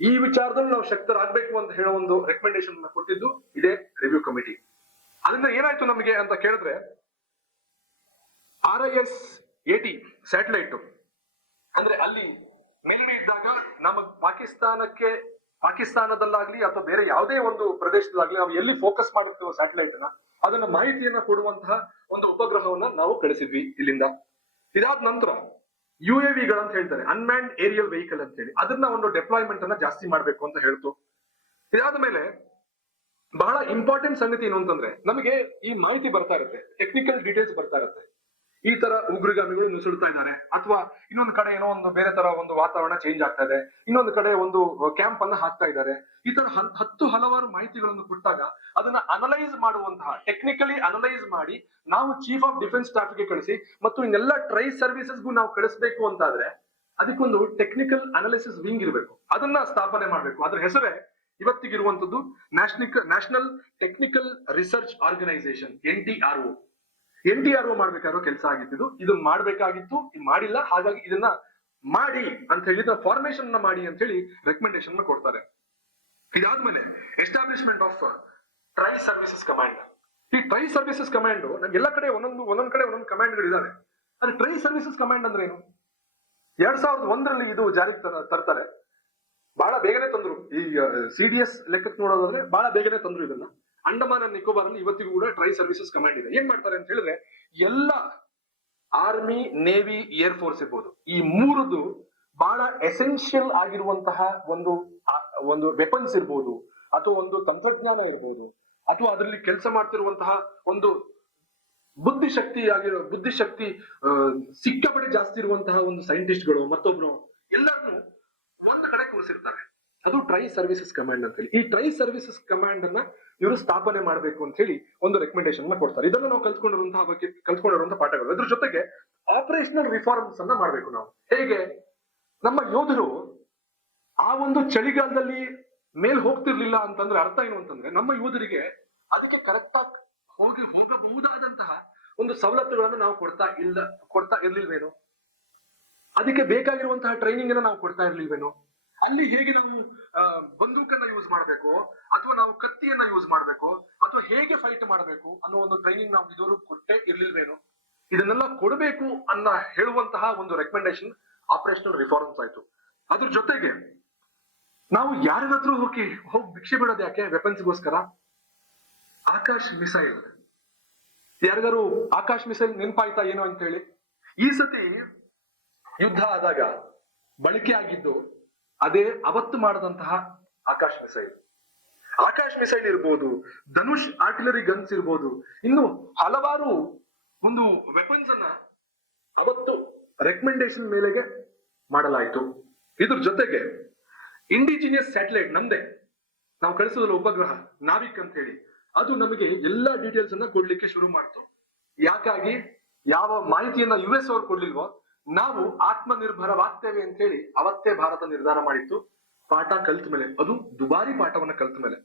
ಈ ವಿಚಾರದಲ್ಲಿ ನಾವು ಶಕ್ತರಾಗಬೇಕು ಅಂತ ಹೇಳೋ ಒಂದು ರೆಕಮೆಂಡೇಶನ್ ಕೊಟ್ಟಿದ್ದು ಇದೇ ರಿವ್ಯೂ ಕಮಿಟಿ. ಅದರಿಂದ ಏನಾಯ್ತು ನಮಗೆ ಅಂತ ಕೇಳಿದ್ರೆ, RIS-80 ಸ್ಯಾಟಲೈಟ್ ಅಂದ್ರೆ ಅಲ್ಲಿ ಮೇಲ್ಗಡೆ ಇದ್ದಾಗ ನಮ್ಮ ಪಾಕಿಸ್ತಾನದಲ್ಲಾಗ್ಲಿ ಅಥವಾ ಬೇರೆ ಯಾವುದೇ ಒಂದು ಪ್ರದೇಶದಲ್ಲಾಗ್ಲಿ ನಾವು ಎಲ್ಲಿ ಫೋಕಸ್ ಮಾಡಿರ್ತೀವೋ ಸ್ಯಾಟಲೈಟ್ ನ, ಅದನ್ನ ಮಾಹಿತಿಯನ್ನ ಕೊಡುವಂತಹ ಒಂದು ಉಪಗ್ರಹವನ್ನ ನಾವು ಕಳಿಸಿದ್ವಿ ಇಲ್ಲಿಂದ. ಇದಾದ ನಂತರ UAV ಗಳಂತ ಹೇಳ್ತಾರೆ, ಅನ್ಮ್ಯಾನ್ಡ್ ಏರಿಯಲ್ ವೆಹಿಕಲ್ ಅಂತ ಹೇಳಿ, ಅದನ್ನ ಒಂದು ಡೆಪ್ಲಾಯ್ಮೆಂಟ್ ಅನ್ನ ಜಾಸ್ತಿ ಮಾಡ್ಬೇಕು ಅಂತ ಹೇಳ್ತು. ಇದಾದ ಮೇಲೆ ಬಹಳ ಇಂಪಾರ್ಟೆಂಟ್ ಸಂಗತಿ ಏನು ಅಂತಂದ್ರೆ, ನಮಗೆ ಈ ಮಾಹಿತಿ ಬರ್ತಾ ಇರುತ್ತೆ, ಟೆಕ್ನಿಕಲ್ ಡೀಟೇಲ್ಸ್ ಬರ್ತಾ ಇರುತ್ತೆ. ಈ ತರ ಉಗ್ರಗಾಮಿಗಳು ನುಸುಳ್ತಾ ಇದ್ದಾರೆ, ಅಥವಾ ಇನ್ನೊಂದು ಕಡೆ ಏನೋ ಒಂದು ಬೇರೆ ತರ ಒಂದು ವಾತಾವರಣ ಚೇಂಜ್ ಆಗ್ತಾ ಇದೆ, ಇನ್ನೊಂದು ಕಡೆ ಒಂದು ಕ್ಯಾಂಪ್ ಅನ್ನ ಹಾಕ್ತಾ ಇದ್ದಾರೆ. ಈ ತರ ಹಲವಾರು ಮಾಹಿತಿಗಳನ್ನು ಕೊಟ್ಟಾಗ ಅದನ್ನ ಅನಲೈಸ್ ಮಾಡುವಂತಹ, ಟೆಕ್ನಿಕಲಿ ಅನಲೈಸ್ ಮಾಡಿ ನಾವು ಚೀಫ್ ಆಫ್ ಡಿಫೆನ್ಸ್ ಸ್ಟಾಫ್ ಗೆ ಕಳಿಸಿ, ಮತ್ತು ಇನ್ನೆಲ್ಲ ಟ್ರೈ ಸರ್ವಿಸಸ್ಗೂ ನಾವು ಕಳಿಸ್ಬೇಕು ಅಂತಾದ್ರೆ ಅದಕ್ಕೊಂದು ಟೆಕ್ನಿಕಲ್ ಅನಾಲಿಸಿಸ್ ವಿಂಗ್ ಇರಬೇಕು, ಅದನ್ನ ಸ್ಥಾಪನೆ ಮಾಡಬೇಕು. ಅದ್ರ ಹೆಸರೇ ಇವತ್ತಿಗಿರುವಂತದ್ದು national technical research organisation, NTRO ಮಾಡ್ಬೇಕಾಗಿರೋ ಕೆಲಸ ಆಗಿದ್ದು. ಇದು ಮಾಡ್ಬೇಕಾಗಿತ್ತು, ಇದು ಮಾಡಿಲ್ಲ, ಹಾಗಾಗಿ ಇದನ್ನ ಮಾಡಿ ಅಂತ ಹೇಳಿ ಫಾರ್ಮೇಶನ್ ಮಾಡಿ ಅಂತ ಹೇಳಿ ರೆಕಮೆಂಡೇಶನ್ ಕೊಡ್ತಾರೆ. ಇದಾದ್ಮೇಲೆ establishment of try services command. ಈ ಟ್ರೈ ಸರ್ವಿಸಸ್ ಕಮಾಂಡ್ ಎಲ್ಲ ಕಡೆ ಒಂದೊಂದು ಕಮಾಂಡ್ಗಳು ಇದಾವೆ. ಆದ್ರೆ ಟ್ರೈ ಸರ್ವಿಸಸ್ ಕಮಾಂಡ್ ಅಂದ್ರೆ ಏನು? 2001ರಲ್ಲಿ ಇದು ಜಾರಿಗೆ ತರ್ತಾರೆ. ಬಹಳ ಬೇಗನೆ ತಂದ್ರು. ಈ CDS ಲೆಕ್ಕಕ್ಕೆ ನೋಡೋದಾದ್ರೆ ಬಹಳ ಬೇಗನೆ ತಂದ್ರು ಇದನ್ನ. ಅಂಡಮಾನ್ ಅಂಡ್ ನಿಕೋಬಾರ್ ಅಲ್ಲಿ ಇವತ್ತಿಗೂ ಕೂಡ ಟ್ರೈ ಸರ್ವಿಸಸ್ ಕಮಾಂಡ್ ಇದೆ. ಏನ್ ಮಾಡ್ತಾರೆ ಅಂತ ಹೇಳಿದ್ರೆ, ಎಲ್ಲ ಆರ್ಮಿ, ನೇವಿ, ಏರ್ ಫೋರ್ಸ್ ಇರ್ಬೋದು, ಈ ಮೂರದ್ದು ಬಹಳ ಎಸೆನ್ಷಿಯಲ್ ಆಗಿರುವಂತಹ ಒಂದು ವೆಪನ್ಸ್ ಇರ್ಬೋದು, ಅಥವಾ ಒಂದು ತಂತ್ರಜ್ಞಾನ ಇರ್ಬೋದು, ಅಥವಾ ಅದರಲ್ಲಿ ಕೆಲಸ ಮಾಡ್ತಿರುವಂತಹ ಒಂದು ಬುದ್ಧಿಶಕ್ತಿ ಸಿಕ್ಕಾಪಟ್ಟೆ ಜಾಸ್ತಿ ಇರುವಂತಹ ಒಂದು ಸೈಂಟಿಸ್ಟ್ಗಳು, ಮತ್ತೊಬ್ರು ಎಲ್ಲರನ್ನು ಒಂದು ಕಡೆ ಕೂರಿಸಿರ್ತಾರೆ. ಅದು ಟ್ರೈ ಸರ್ವಿಸಸ್ ಕಮಾಂಡ್ ಅಂತ ಹೇಳಿ. ಈ ಟ್ರೈ ಸರ್ವಿಸಸ್ ಕಮಾಂಡ್ ಅನ್ನ ಇವರು ಸ್ಥಾಪನೆ ಮಾಡಬೇಕು ಅಂತ ಹೇಳಿ ಒಂದು ರೆಕಮೆಂಡೇಶನ್ ಕೊಡ್ತಾರೆ. ಇದನ್ನ ನಾವು ಕಲ್ತ್ಕೊಂಡಿರುವಂತಹ ಪಾಠಗಳು. ಅದ್ರ ಜೊತೆಗೆ ಆಪರೇಷನಲ್ ರಿಫಾರ್ಮ್ಸ್ ಅನ್ನ ಮಾಡ್ಬೇಕು ನಾವು. ಹೇಗೆ ನಮ್ಮ ಯೋಧರು ಆ ಒಂದು ಚಳಿಗಾಲದಲ್ಲಿ ಮೇಲ್ ಹೋಗ್ತಿರ್ಲಿಲ್ಲ ಅಂತಂದ್ರೆ ಅರ್ಥ ಏನು ಅಂತಂದ್ರೆ, ನಮ್ಮ ಯೋಧರಿಗೆ ಅದಕ್ಕೆ ಕರೆಕ್ಟ್ ಆಗಿ ಹೋಗಬಹುದಾದಂತಹ ಒಂದು ಸವಲತ್ತುಗಳನ್ನು ನಾವು ಕೊಡ್ತಾ ಇರ್ಲಿಲ್ವೇನೋ, ಅದಕ್ಕೆ ಬೇಕಾಗಿರುವಂತಹ ಟ್ರೈನಿಂಗ್ ಅನ್ನ ನಾವು ಕೊಡ್ತಾ ಇರ್ಲಿಲ್ವೇನೋ, ಅಲ್ಲಿ ಹೇಗೆ ನಾವು ಬಂದೂಕನ್ನ ಯೂಸ್ ಮಾಡ್ಬೇಕು, ಅಥವಾ ನಾವು ಕತ್ತಿಯನ್ನ ಯೂಸ್ ಮಾಡ್ಬೇಕು, ಅಥವಾ ಹೇಗೆ ಫೈಟ್ ಮಾಡ್ಬೇಕು ಅನ್ನೋ ಒಂದು ಟ್ರೈನಿಂಗ್ ನಾವು ಇದುವರೆಗೂ ಕೊಟ್ಟೇ ಇರ್ಲಿಲ್ವೇನೋ, ಇದನ್ನೆಲ್ಲ ಕೊಡಬೇಕು ಅನ್ನ ಹೇಳುವಂತಹ ಒಂದು ರೆಕಮೆಂಡೇಶನ್ ಆಪರೇಷನಲ್ ರಿಫಾರ್ಮ್ಸ್ ಆಯ್ತು. ಅದ್ರ ಜೊತೆಗೆ ನಾವು ಯಾರಿನ ಹತ್ರ ಹೋಗಿ ಭಿಕ್ಷೆ ಬಿಡೋದು ಯಾಕೆ? ವೆಪನ್ಸ್ಗೋಸ್ಕರ. ಆಕಾಶ್ ಮಿಸೈಲ್, ಯಾರಿಗಾರು ಆಕಾಶ್ ಮಿಸೈಲ್ ನೆನಪಾಯ್ತಾ ಏನೋ ಅಂತ ಹೇಳಿ? ಈ ಸತಿ ಯುದ್ಧ ಆದಾಗ ಬಳಕೆ ಆಗಿದ್ದು ಅದೇ ಅವತ್ತು ಮಾಡದಂತಹ ಆಕಾಶ್ ಮಿಸೈಲ್ ಇರ್ಬೋದು, ಧನುಷ್ ಆರ್ಟಿಲರಿ ಗನ್ಸ್ ಇರ್ಬೋದು, ಇನ್ನು ಹಲವಾರು ಒಂದು ವೆಪನ್ಸ್ ಅನ್ನ ಅವತ್ತು ರೆಕಮೆಂಡೇಶನ್ ಮೇಲೆಗೆ ಮಾಡಲಾಯಿತು. ಇದ್ರ ಜೊತೆಗೆ ಇಂಡಿಜಿನಿಯಸ್ ಸ್ಯಾಟಲೈಟ್, ನಮ್ದೇ ನಾವು ಕಳಿಸೋದಲ್ಲ ಉಪಗ್ರಹ ನಾವಿಕ್ ಅಂತ ಹೇಳಿ, ಅದು ನಮಗೆ ಎಲ್ಲಾ ಡೀಟೇಲ್ಸ್ ಅನ್ನ ಕೊಡ್ಲಿಕ್ಕೆ ಶುರು ಮಾಡ್ತು. ಯಾಕಾಗಿ? ಯಾವ ಮಾಹಿತಿಯನ್ನ US ಅವ್ರು ಕೊಡ್ಲಿಲ್ವೋ, ನಾವು ಆತ್ಮನಿರ್ಭರವಾಗ್ತೇವೆ ಅಂತ ಹೇಳಿ ಅವತ್ತೇ ಭಾರತ ನಿರ್ಧಾರ ಮಾಡಿತ್ತು, ಪಾಠ ಕಲ್ತ ಮೇಲೆ, ಅದು ದುಬಾರಿ ಪಾಠವನ್ನ ಕಲ್ತ ಮೇಲೆ.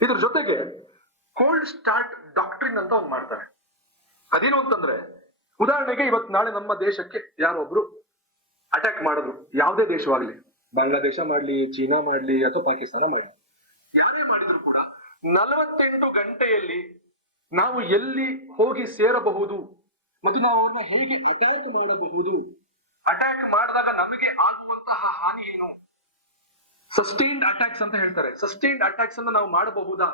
ಇದ್ರ ಜೊತೆಗೆ ಕೋಲ್ಡ್ ಸ್ಟಾರ್ಟ್ ಡಾಕ್ಟ್ರಿನ್ ಅಂತ ಒಂದು ಮಾಡ್ತಾರೆ. ಅದೇನು ಅಂತಂದ್ರೆ, ಉದಾಹರಣೆಗೆ ಇವತ್ತು ನಾಳೆ ನಮ್ಮ ದೇಶಕ್ಕೆ ಯಾರೊಬ್ರು ಅಟ್ಯಾಕ್ ಮಾಡಿದ್ರು, ಯಾವುದೇ ದೇಶವಾಗ್ಲಿ, ಬಾಂಗ್ಲಾದೇಶ ಮಾಡ್ಲಿ, ಚೀನಾ ಮಾಡ್ಲಿ, ಅಥವಾ ಪಾಕಿಸ್ತಾನ ಮಾಡ್ಲಿ, ಯಾರೇ ಮಾಡಿದ್ರು ಕೂಡ 48 ಗಂಟೆಯಲ್ಲಿ ನಾವು ಎಲ್ಲಿ ಹೋಗಿ ಸೇರಬಹುದು ಮತ್ತು ನಾವು ಅವ್ರನ್ನ ಹೇಗೆ ಅಟ್ಯಾಕ್ ಮಾಡಬಹುದು, ಅಟ್ಯಾಕ್ ಮಾಡಿದಾಗ ನಮಗೆ ಆಗುವಂತಹ ಹಾನಿ ಏನು, ಸಸ್ಟೈನ್ಡ್ ಅಟ್ಯಾಕ್ಸ್ ಅಂತ ಹೇಳ್ತಾರೆ. ಸಸ್ಟೈನ್ಡ್ ಅಟ್ಯಾಕ್ಸ್ ಅನ್ನ ನಾವು ಮಾಡಬಹುದಾ,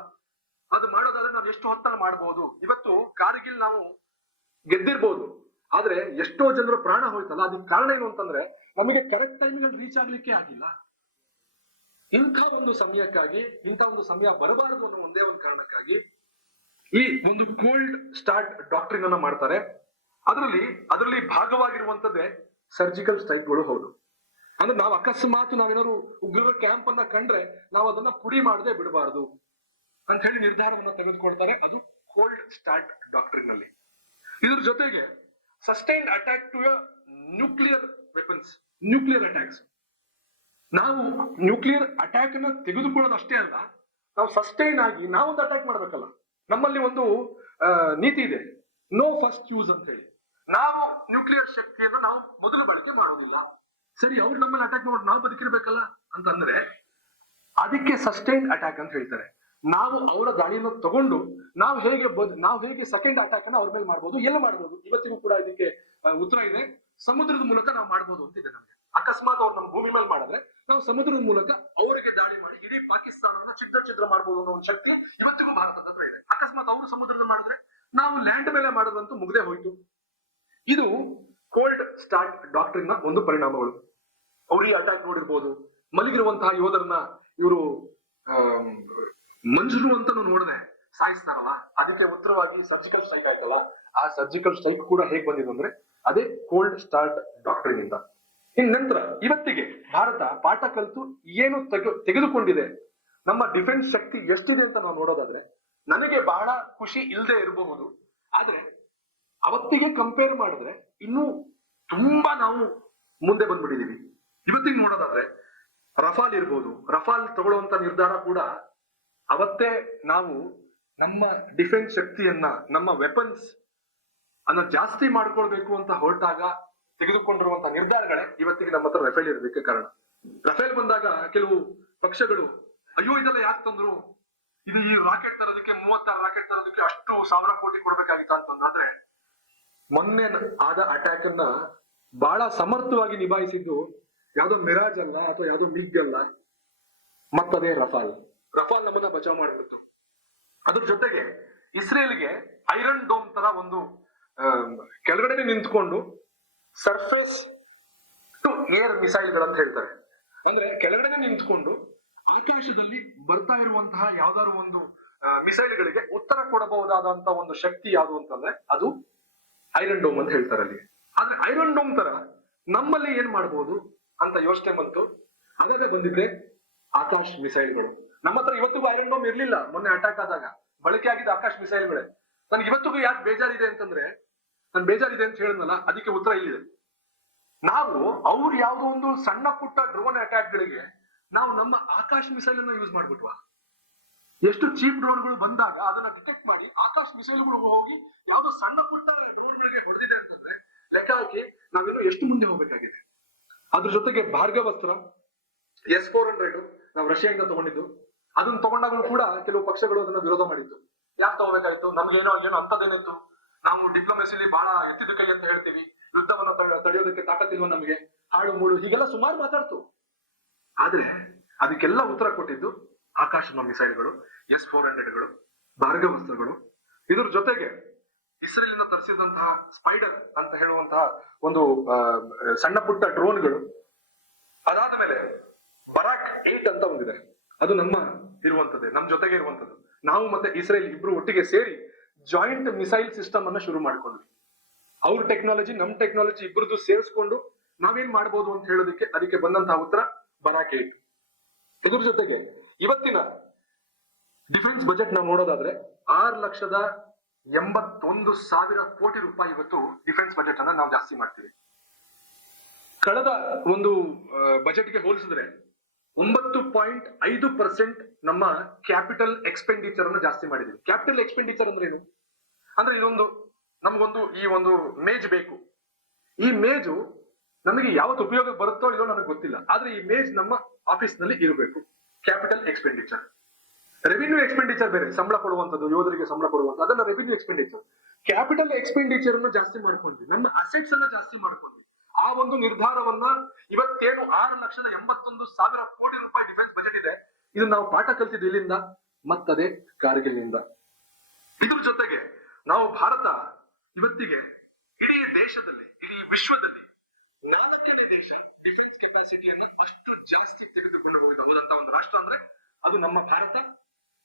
ಅದು ಮಾಡೋದಾದ್ರೆ ನಾವು ಎಷ್ಟು ಹೊತ್ತಲ್ಲಿ ಮಾಡಬಹುದು. ಇವತ್ತು ಕಾರ್ಗಿಲ್ ನಾವು ಗೆದ್ದಿರ್ಬೋದು, ಆದ್ರೆ ಎಷ್ಟೋ ಜನರ ಪ್ರಾಣ ಹೋಯ್ತಲ್ಲ, ಅದಕ್ಕೆ ಕಾರಣ ಏನು ಅಂತಂದ್ರೆ ನಮಗೆ ಕರೆಕ್ಟ್ ಟೈಮಿಗೆ ರೀಚ್ ಆಗ್ಲಿಕ್ಕೆ ಆಗಿಲ್ಲ. ಇಂಥ ಒಂದು ಸಮಯ ಬರಬಾರದು ಅನ್ನೋ ಒಂದೇ ಒಂದು ಕಾರಣಕ್ಕಾಗಿ ಈ ಒಂದು ಕೋಲ್ಡ್ ಸ್ಟಾರ್ಟ್ ಡಾಕ್ಟ್ರಿನ್ ಅನ್ನ ಮಾಡ್ತಾರೆ. ಅದರಲ್ಲಿ ಭಾಗವಾಗಿರುವಂತದ್ದೇ ಸರ್ಜಿಕಲ್ ಸ್ಟ್ರೈಕ್ಗಳು. ಹೌದು, ಅಂದ್ರೆ ನಾವು ಅಕಸ್ಮಾತ್ ನಾವೇನಾದ್ರು ಉಗ್ರರ ಕ್ಯಾಂಪ್ ಅನ್ನ ಕಂಡ್ರೆ ನಾವು ಅದನ್ನ ಪುಡಿ ಮಾಡದೆ ಬಿಡಬಾರದು ಅಂತ ಹೇಳಿ ನಿರ್ಧಾರವನ್ನ ತೆಗೆದುಕೊಳ್ತಾರೆ. ಅದು ಕೋಲ್ಡ್ ಸ್ಟಾರ್ಟ್ ಡಾಕ್ಟ್ರಿನ್ ನಲ್ಲಿ. ಇದ್ರ ಜೊತೆಗೆ sustained attack to nuclear weapons, nuclear attacks. ನಾವು ನ್ಯೂಕ್ಲಿಯರ್ ಅಟ್ಯಾಕ್ ಅನ್ನ ತೆಗೆದುಕೊಳ್ಳೋದು ಅಷ್ಟೇ ಅಲ್ಲ, ನಾವು ಸಸ್ಟೈನ್ ಆಗಿ ನಾವೊಂದು ಅಟ್ಯಾಕ್ ಮಾಡ್ಬೇಕಲ್ಲ. ನಮ್ಮಲ್ಲಿ ಒಂದು ನೀತಿ ಇದೆ, ನೋ ಫಸ್ಟ್ ಯೂಸ್ ಅಂತ ಹೇಳಿ. ನಾವು ನ್ಯೂಕ್ಲಿಯರ್ ಶಕ್ತಿಯನ್ನು ನಾವು ಮೊದಲು ಬಳಕೆ ಮಾಡೋದಿಲ್ಲ. ಸರಿ, ಅವ್ರು ನಮ್ಮಲ್ಲಿ ಅಟ್ಯಾಕ್ ಮಾಡಿ ನಾವು ಬದುಕಿರ್ಬೇಕಲ್ಲ ಅಂತಂದ್ರೆ ಅದಕ್ಕೆ ಸಸ್ಟೈನ್ಡ್ ಅಟ್ಯಾಕ್ ಅಂತ ಹೇಳ್ತಾರೆ. ನಾವು ಅವರ ದಾಳಿಯನ್ನು ತಗೊಂಡು ನಾವು ಹೇಗೆ ಸೆಕೆಂಡ್ ಅಟ್ಯಾಕ್ ಅನ್ನ ಅವ್ರ ಮೇಲೆ ಮಾಡ್ಬೋದು, ಎಲ್ಲ ಮಾಡ್ಬೋದು. ಇವತ್ತಿಗೂ ಕೂಡ ಇದಕ್ಕೆ ಉತ್ತರ ಇದೆ, ಸಮುದ್ರದ ಮೂಲಕ ನಾವು ಮಾಡ್ಬೋದು ಅಂತಿದೆ ನಮ್ಗೆ. ಅಕಸ್ಮಾತ್ ಅವ್ರು ನಮ್ಮ ಭೂಮಿ ಮೇಲೆ ಮಾಡಿದ್ರೆ ನಾವು ಸಮುದ್ರದ ಮೂಲಕ ಅವರಿಗೆ ದಾಳಿ ಮಾಡಿ ಇಡೀ ಪಾಕಿಸ್ತಾನವನ್ನ ಛಿದ್ರ ಮಾಡ್ಬೋದು ಅನ್ನೋ ಒಂದು ಶಕ್ತಿ ಇವತ್ತಿಗೂ ಭಾರತದ ಹತ್ರ ಇದೆ. ಅಕಸ್ಮಾತ್ ಅವರು ಸಮುದ್ರದ ಮಾಡಿದ್ರೆ ನಾವು ಲ್ಯಾಂಡ್ ಮೇಲೆ ಮಾಡೋದಂತೂ ಮುಗ್ದೇ ಹೋಯ್ತು. ಇದು ಕೋಲ್ಡ್ ಸ್ಟಾರ್ಟ್ ಡಾಕ್ಟ್ರಿನ್ ಒಂದು ಪರಿಣಾಮಗಳು. ಅವ್ರು ಈ ಅಟ್ಯಾಕ್ ನೋಡಿರ್ಬೋದು, ಮಲಗಿರುವಂತಹ ಯೋಧರನ್ನ ಇವರು ಮಂಜರು ಅಂತ ನೋಡಿದೆ ಸಾಯಿಸ್ತಾರಲ್ಲ, ಅದಕ್ಕೆ ಉತ್ತರವಾಗಿ ಸರ್ಜಿಕಲ್ ಸ್ಟ್ರೈಕ್ ಆಯ್ತಲ್ಲ, ಆ ಸರ್ಜಿಕಲ್ ಸ್ಟ್ರೈಕ್ ಕೂಡ ಹೇಗ್ ಬಂದಿದೆ ಅಂದ್ರೆ ಅದೇ ಕೋಲ್ಡ್ ಸ್ಟಾರ್ಟ್ ಡಾಕ್ಟ್ರಿನ್ ಇಂದ. ಇನ್ ನಂತರ ಇವತ್ತಿಗೆ ಭಾರತ ಪಾಠ ಕಲಿತು ಏನು ತೆಗೆದುಕೊಂಡಿದೆ, ನಮ್ಮ ಡಿಫೆನ್ಸ್ ಶಕ್ತಿ ಎಷ್ಟಿದೆ ಅಂತ ನಾವು ನೋಡೋದಾದ್ರೆ ನನಗೆ ಬಹಳ ಖುಷಿ ಇಲ್ಲದೆ ಇರಬಹುದು. ಆದ್ರೆ ಅವತ್ತಿಗೆ ಕಂಪೇರ್ ಮಾಡಿದ್ರೆ ಇನ್ನೂ ತುಂಬಾ ನಾವು ಮುಂದೆ ಬಂದ್ಬಿಟ್ಟಿದೀವಿ. ಇವತ್ತಿಗೆ ನೋಡೋದಾದ್ರೆ ರಫಾಲ್ ಇರ್ಬೋದು, ರಫಾಲ್ ತಗೊಳ್ಳುವಂತ ನಿರ್ಧಾರ ಕೂಡ ಅವತ್ತೇ ನಾವು ನಮ್ಮ ಡಿಫೆನ್ಸ್ ಶಕ್ತಿಯನ್ನ, ನಮ್ಮ ವೆಪನ್ಸ್ ಅನ್ನ ಜಾಸ್ತಿ ಮಾಡ್ಕೊಳ್ಬೇಕು ಅಂತ ಹೊರಟಾಗ ತೆಗೆದುಕೊಂಡಿರುವಂತಹ ನಿರ್ಧಾರಗಳೇ ಇವತ್ತಿಗೆ ನಮ್ಮ ಹತ್ರ ರಫೇಲ್ ಇರೋದಕ್ಕೆ ಕಾರಣ. ರಫೇಲ್ ಬಂದಾಗ ಕೆಲವು ಪಕ್ಷಗಳು ಅಯ್ಯೋ ಇದೆಲ್ಲ ಯಾಕೆ ತಂದ್ರು, ಇದು ಈ ರಾಕೆಟ್ ತರೋದಕ್ಕೆ 36 ರಾಕೆಟ್ ತರೋದಕ್ಕೆ ಅಷ್ಟು 1000 ಕೋಟಿ ಕೊಡ್ಬೇಕಾಗಿತ್ತ ಅಂತಂದ್ರೆ, ಮೊನ್ನೆ ಆದ ಅಟ್ಯಾಕ್ ಅನ್ನ ಬಹಳ ಸಮರ್ಥವಾಗಿ ನಿಭಾಯಿಸಿದ್ದು ಯಾವ್ದೋ ಮಿರಾಜ್ ಅಲ್ಲ ಅಥವಾ ಯಾವ್ದೋ ಮಿಗ್ ಅಲ್ಲ, ಮತ್ತದೇ ರಫಾಲ್. ರಫಾಲ್ ನಮ್ಮನ್ನ ಬಚಾವ್ ಮಾಡ್ಬಿಟ್ಟು ಅದ್ರ ಜೊತೆಗೆ ಇಸ್ರೇಲ್ಗೆ ಐರನ್ ಡೋಮ್ ತರ ಒಂದು ಕೆಳಗಡೆ ನಿಂತ್ಕೊಂಡು ಸರ್ಫೇಸ್ ಟು ಏರ್ ಮಿಸೈಲ್ ಗಳಂತ ಹೇಳ್ತಾರೆ. ಅಂದ್ರೆ ಕೆಳಗಡೆ ನಿಂತ್ಕೊಂಡು ಆಕಾಶದಲ್ಲಿ ಬರ್ತಾ ಇರುವಂತಹ ಯಾವ್ದಾದ್ರು ಒಂದು ಮಿಸೈಲ್ ಗಳಿಗೆ ಉತ್ತರ ಕೊಡಬಹುದಾದಂತ ಒಂದು ಶಕ್ತಿ ಯಾವುದು ಅಂತಂದ್ರೆ ಅದು ಐರನ್ ಡೋಮ್ ಅಂತ ಹೇಳ್ತಾರೆ ಅಲ್ಲಿ. ಆದ್ರೆ ಐರನ್ ಡೋಮ್ ತರ ನಮ್ಮಲ್ಲಿ ಏನ್ ಮಾಡಬಹುದು ಅಂತ ಯೋಚನೆ ಬಂತು. ಅದೇ ಬಂದಿದ್ರೆ ಆಕಾಶ್ ಮಿಸೈಲ್ಗಳು. ನಮ್ಮ ಹತ್ರ ಇವತ್ತಿಗೂ ಐರನ್ ಡೋಮ್ ಇರ್ಲಿಲ್ಲ. ಮೊನ್ನೆ ಅಟ್ಯಾಕ್ ಆದಾಗ ಬಳಕೆ ಆಗಿದ್ದ ಆಕಾಶ್ ಮಿಸೈಲ್ಗಳೇ. ನನ್ಗೆ ಇವತ್ತಿಗೂ ಯಾಕೆ ಬೇಜಾರಿದೆ ಅಂತಂದ್ರೆ, ನನ್ ಬೇಜಾರಿದೆ ಅಂತ ಹೇಳಿದ್ನಲ್ಲ, ಅದಕ್ಕೆ ಉತ್ತರ ಇಲ್ಲಿದೆ. ನಾವು ಅವ್ರು ಯಾವ್ದೋ ಒಂದು ಸಣ್ಣ ಪುಟ್ಟ ಡ್ರೋನ್ ಅಟ್ಯಾಕ್ ಗಳಿಗೆ ನಾವು ನಮ್ಮ ಆಕಾಶ್ ಮಿಸೈಲ್ ಅನ್ನ ಯೂಸ್ ಮಾಡ್ಬಿಟ್ವಾ. ಎಷ್ಟು ಚೀಪ್ ಡ್ರೋನ್ಗಳು ಬಂದಾಗ ಅದನ್ನ ಡಿಟೆಕ್ಟ್ ಮಾಡಿ ಆಕಾಶ್ ಮಿಸೈಲ್ಗಳು ಹೋಗಿ ಯಾವ್ದೋ ಸಣ್ಣ ಪುಟ್ಟ ಡ್ರೋನ್ ಗಳಿಗೆ ಹೊಡೆದಿದೆ ಅಂತಂದ್ರೆ ಲೆಕ್ಕ ಹಾಕಿ ನಾವಿನ್ನು ಎಷ್ಟು ಮುಂದೆ ಹೋಗ್ಬೇಕಾಗಿದೆ. ಅದ್ರ ಜೊತೆಗೆ ಭಾರ್ಗವಸ್ತ್ರ S-400 ನಾವು ರಷ್ಯಾದಿಂದ ತಗೊಂಡಿದ್ದು, ಅದನ್ನ ತಗೊಂಡಾಗಲೂ ಕೂಡ ಕೆಲವು ಪಕ್ಷಗಳು ಅದನ್ನ ವಿರೋಧ ಮಾಡಿದ್ದು. ಯಾಕೆ ತಗೋಬೇಕಾಯ್ತು, ನಮ್ಗೇನೋ ಏನೋ ಅಂತದೇನಿತ್ತು, ನಾವು ಡಿಪ್ಲೊಮೆಸಿಲಿ ಬಹಳ ಎತ್ತಿದ ಕೈ ಅಂತ ಹೇಳ್ತೀವಿ, ಯುದ್ಧವನ್ನ ತಡೆಯೋದಕ್ಕೆ ತಾಕತ್ತಿಲ್ವ ನಮಗೆ, ಹಾಳು ಮೂಳು ಹೀಗೆಲ್ಲ ಸುಮಾರು ಮಾತಾಡ್ತು. ಆದ್ರೆ ಅದಕ್ಕೆಲ್ಲ ಉತ್ತರ ಕೊಟ್ಟಿದ್ದು ಆಕಾಶ ಮಿಸೈಲ್ಗಳು, S-400ಗಳು, ಭಾರ್ಗವಸ್ತ್ರಗಳು. ಇದ್ರ ಜೊತೆಗೆ ಇಸ್ರೇಲಿಂದ ತರಿಸಿದಂತಹ ಸ್ಪೈಡರ್ ಅಂತ ಹೇಳುವಂತಹ ಒಂದು ಸಣ್ಣ ಪುಟ್ಟ ಡ್ರೋನ್ಗಳು. ಅದಾದ ಮೇಲೆ ಬರಾಕ್ 8 ಅಂತ ಒಂದಿದೆ, ಅದು ನಮ್ಮ ಇರುವಂತದ್ದೇ, ನಮ್ ಜೊತೆಗೆ ಇರುವಂತದ್ದು. ನಾವು ಮತ್ತೆ ಇಸ್ರೇಲ್ ಇಬ್ರು ಒಟ್ಟಿಗೆ ಸೇರಿ ಜಾಯಿಂಟ್ ಮಿಸೈಲ್ ಸಿಸ್ಟಮ್ ಅನ್ನ ಶುರು ಮಾಡ್ಕೊಂಡ್ವಿ. ಅವ್ರ ಟೆಕ್ನಾಲಜಿ ನಮ್ ಟೆಕ್ನಾಲಜಿ ಇಬ್ಬರದು ಸೇರಿಸ್ಕೊಂಡು ನಾವೇನ್ ಮಾಡ್ಬೋದು ಅಂತ ಹೇಳೋದಕ್ಕೆ ಅದಕ್ಕೆ ಬಂದಂತಹ ಉತ್ತರ ಬರಾಕ್ 8. ಇದ್ರ ಜೊತೆಗೆ ಇವತ್ತಿನ ಡಿಫೆನ್ಸ್ ಬಜೆಟ್ ನಾವು ನೋಡೋದಾದ್ರೆ 6,81,000 ಕೋಟಿ ರೂಪಾಯಿ ಇವತ್ತು ಡಿಫೆನ್ಸ್ ಬಜೆಟ್ ಅನ್ನ ನಾವು ಜಾಸ್ತಿ ಮಾಡ್ತೀವಿ. ಕಳೆದ ಒಂದು ಬಜೆಟ್ಗೆ ಹೋಲಿಸಿದ್ರೆ 9.5% ನಮ್ಮ ಕ್ಯಾಪಿಟಲ್ ಎಕ್ಸ್ಪೆಂಡಿಚರ್ ಅನ್ನು ಜಾಸ್ತಿ ಮಾಡಿದೀವಿ. ಕ್ಯಾಪಿಟಲ್ ಎಕ್ಸ್ಪೆಂಡಿಚರ್ ಅಂದ್ರೆ ಏನು ಅಂದ್ರೆ, ಇದೊಂದು ನಮಗೊಂದು ಈ ಒಂದು ಮೇಜ್ ಬೇಕು. ಈ ಮೇಜು ನಮಗೆ ಯಾವತ್ತು ಉಪಯೋಗ ಬರುತ್ತೋ ಇಲ್ಲೋ ನನಗೆ ಗೊತ್ತಿಲ್ಲ, ಆದ್ರೆ ಈ ಮೇಜ್ ನಮ್ಮ ಆಫೀಸ್ ನಲ್ಲಿ ಇರಬೇಕು. Capital expenditure. ರೆವಿನ್ಯೂ ಎಕ್ಸ್ಪೆಂಡಿಚರ್ ಬೇರೆ, ಸಂಬಳ ಕೊಡುವಂತದ್ದು, ಯೋಧರಿಗೆ ಸಂಬಳ ಕೊಡುವಂತ, ಅದನ್ನ ರೆವಿನ್ಯೂ ಎಕ್ಸ್ಪೆಂಡಿಚರ್. ಕ್ಯಾಪಿಟಲ್ ಎಕ್ಸ್ಪೆಂಡಿಚರ್ ಅನ್ನು ಜಾಸ್ತಿ ಮಾಡ್ಕೊಂಡ್ವಿ, ನಮ್ಮ ಅಸೆಟ್ಸ್ ಅನ್ನ ಜಾಸ್ತಿ ಮಾಡ್ಕೊಂಡ್ವಿ. ಆ ಒಂದು ನಿರ್ಧಾರವನ್ನ ಇವತ್ತೇನು 6,81,000 ಕೋಟಿ ರೂಪಾಯಿ ಡಿಫೆನ್ಸ್ ಬಜೆಟ್ ಇದೆ, ಇದು ನಾವು ಪಾಠ ಕಲ್ತಿದ್ದು ಇಲ್ಲಿಂದ, ಮತ್ತದೇ ಕಾರ್ಗಿಲ್ ನಿಂದ. ಇದ್ರ ಜೊತೆಗೆ ನಾವು ಭಾರತ ಇವತ್ತಿಗೆ ಇಡೀ ದೇಶದಲ್ಲಿ, ಇಡೀ ವಿಶ್ವದಲ್ಲಿ 4ನೇ ದೇಶ ಡಿಫೆನ್ಸ್ ಕೆಪಾಸಿಟಿಯನ್ನ ಅಷ್ಟು ಜಾಸ್ತಿ ತೆಗೆದುಕೊಂಡು ಹೋದಂತ ಒಂದು ರಾಷ್ಟ್ರ ಅಂದ್ರೆ ಅದು ನಮ್ಮ ಭಾರತ.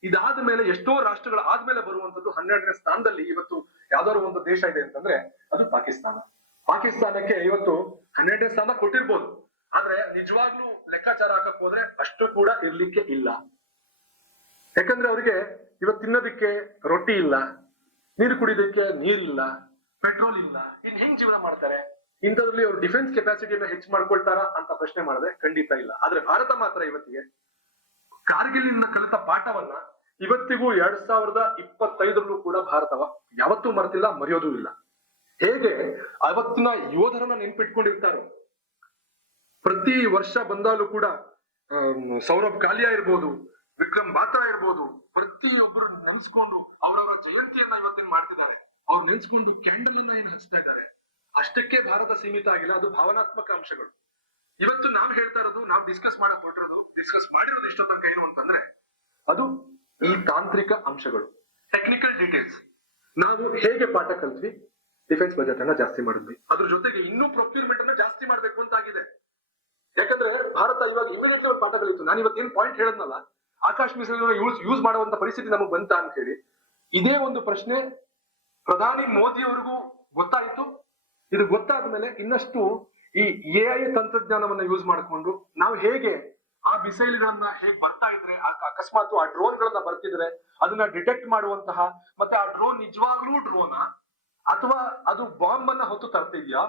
ಇದಾದ ಮೇಲೆ ಎಷ್ಟೋ ರಾಷ್ಟ್ರಗಳ ಆದ್ಮೇಲೆ ಬರುವಂತದ್ದು 12ನೇ ಸ್ಥಾನದಲ್ಲಿ ಇವತ್ತು ಯಾವ್ದಾದ್ರು ಒಂದು ದೇಶ ಇದೆ ಅಂತಂದ್ರೆ ಅದು ಪಾಕಿಸ್ತಾನ. ಪಾಕಿಸ್ತಾನಕ್ಕೆ ಇವತ್ತು 12ನೇ ಸ್ಥಾನ ಕೊಟ್ಟಿರ್ಬೋದು, ಆದ್ರೆ ನಿಜವಾಗ್ಲೂ ಲೆಕ್ಕಾಚಾರ ಹಾಕಕ್ ಹೋದ್ರೆ ಅಷ್ಟು ಕೂಡ ಇರ್ಲಿಕ್ಕೆ ಇಲ್ಲ. ಯಾಕಂದ್ರೆ ಅವರಿಗೆ ಇವತ್ತು ತಿನ್ನೋದಿಕ್ಕೆ ರೊಟ್ಟಿ ಇಲ್ಲ, ನೀರು ಕುಡಿಯೋದಕ್ಕೆ ನೀರಿಲ್ಲ, ಪೆಟ್ರೋಲ್ ಇಲ್ಲ, ಇನ್ ಹೆಂಗ್ ಜೀವನ ಮಾಡ್ತಾರೆ? ಇಂಥದ್ರಲ್ಲಿ ಅವ್ರು ಡಿಫೆನ್ಸ್ ಕೆಪಾಸಿಟಿಯನ್ನ ಹೆಚ್ಚು ಮಾಡ್ಕೊಳ್ತಾರ ಅಂತ ಪ್ರಶ್ನೆ ಮಾಡಿದ್ರೆ ಖಂಡಿತ ಇಲ್ಲ. ಆದ್ರೆ ಭಾರತ ಮಾತ್ರ ಇವತ್ತಿಗೆ ಕಾರ್ಗಿಲ್ ಇಂದ ಕಲಿತ ಪಾಠವನ್ನ ಇವತ್ತಿಗೂ 2025ರಲ್ಲೂ ಕೂಡ ಭಾರತವ ಯಾವತ್ತೂ ಮರೆತಿಲ್ಲ, ಮರೆಯೋದೂ ಇಲ್ಲ. ಹೇಗೆ ಅವತ್ತಿನ ಯೋಧರನ್ನ ನೆನ್ಪಿಟ್ಕೊಂಡಿರ್ತಾರೋ, ಪ್ರತಿ ವರ್ಷ ಬಂದಾಲೂ ಕೂಡ ಸೌರಭ್ ಕಾಲಿಯಾ ಇರ್ಬೋದು, ವಿಕ್ರಮ್ ಬಾತ್ರಾ ಇರ್ಬೋದು, ಪ್ರತಿಯೊಬ್ಬರು ನೆನ್ಸ್ಕೊಂಡು ಅವರವರ ಜಯಂತಿಯನ್ನ ಇವತ್ತೇನ್ ಮಾಡ್ತಿದ್ದಾರೆ, ಅವ್ರು ನೆನ್ಸ್ಕೊಂಡು ಕ್ಯಾಂಡಲ್ ಅನ್ನ ಏನ್ ಹಚ್ತಾ ಇದ್ದಾರೆ. ಅಷ್ಟಕ್ಕೆ ಭಾರತ ಸೀಮಿತ ಆಗಿಲ್ಲ, ಅದು ಭಾವನಾತ್ಮಕ ಅಂಶಗಳು. ಇವತ್ತು ನಾವು ಹೇಳ್ತಾ ಇರೋದು, ನಾವು ಡಿಸ್ಕಸ್ ಮಾಡಿರೋದು ಇಷ್ಟೋ ತನಕ ಏನು ಅಂತಂದ್ರೆ ಅದು ಈ ತಾಂತ್ರಿಕ ಅಂಶಗಳು, ಟೆಕ್ನಿಕಲ್ ಡೀಟೇಲ್ಸ್. ನಾವು ಹೇಗೆ ಪಾಠ ಕಲ್ತ್ವಿ, ಡಿಫೆನ್ಸ್ ಬಜೆಟ್ ಅನ್ನ ಜಾಸ್ತಿ ಮಾಡಿದ್ವಿ. ಅದ್ರ ಜೊತೆಗೆ ಇನ್ನೂ ಪ್ರೊಕ್ಯೂರ್ಮೆಂಟ್ ಅನ್ನ ಜಾಸ್ತಿ ಮಾಡ್ಬೇಕು ಅಂತ ಆಗಿದೆ. ಯಾಕಂದ್ರೆ ಭಾರತ ಇವಾಗ ಇಮಿಡಿಯೇಟ್ಲಿ ಒಂದು ಪಾಠ ಕಲಿತು. ನಾನು ಇವತ್ತೇನ್ ಪಾಯಿಂಟ್ ಹೇಳದ್ನಲ್ಲ, ಆಕಾಶ್ ಮಿಸೈಲ್ ಯೂಸ್ ಮಾಡುವಂತ ಪರಿಸ್ಥಿತಿ ನಮಗ್ ಬಂತ ಅಂತ ಹೇಳಿ ಇದೇ ಒಂದು ಪ್ರಶ್ನೆ ಪ್ರಧಾನಿ ಮೋದಿ ಅವರಿಗೂ ಗೊತ್ತಾಯಿತು. ಇದು ಗೊತ್ತಾದ್ಮೇಲೆ ಇನ್ನಷ್ಟು ಈ AI ತಂತ್ರಜ್ಞಾನವನ್ನ ಯೂಸ್ ಮಾಡಿಕೊಂಡು ನಾವು ಹೇಗೆ ಆ ಮಿಸೈಲ್ಗಳನ್ನ ಹೇಗ್ ಬರ್ತಾ ಇದ್ರೆ ಅಕಸ್ಮಾತ್ ಆ ಡ್ರೋನ್ ಗಳನ್ನ ಬರ್ತಿದ್ರೆ ಅದನ್ನ ಡಿಟೆಕ್ಟ್ ಮಾಡುವಂತಹ, ಮತ್ತೆ ಆ ಡ್ರೋನ್ ನಿಜವಾಗ್ಲೂ ಡ್ರೋನಾ ಅಥವಾ ಅದು ಬಾಂಬ್ ಅನ್ನ ಹೊತ್ತು ತರ್ತಿದ್ಯಾ,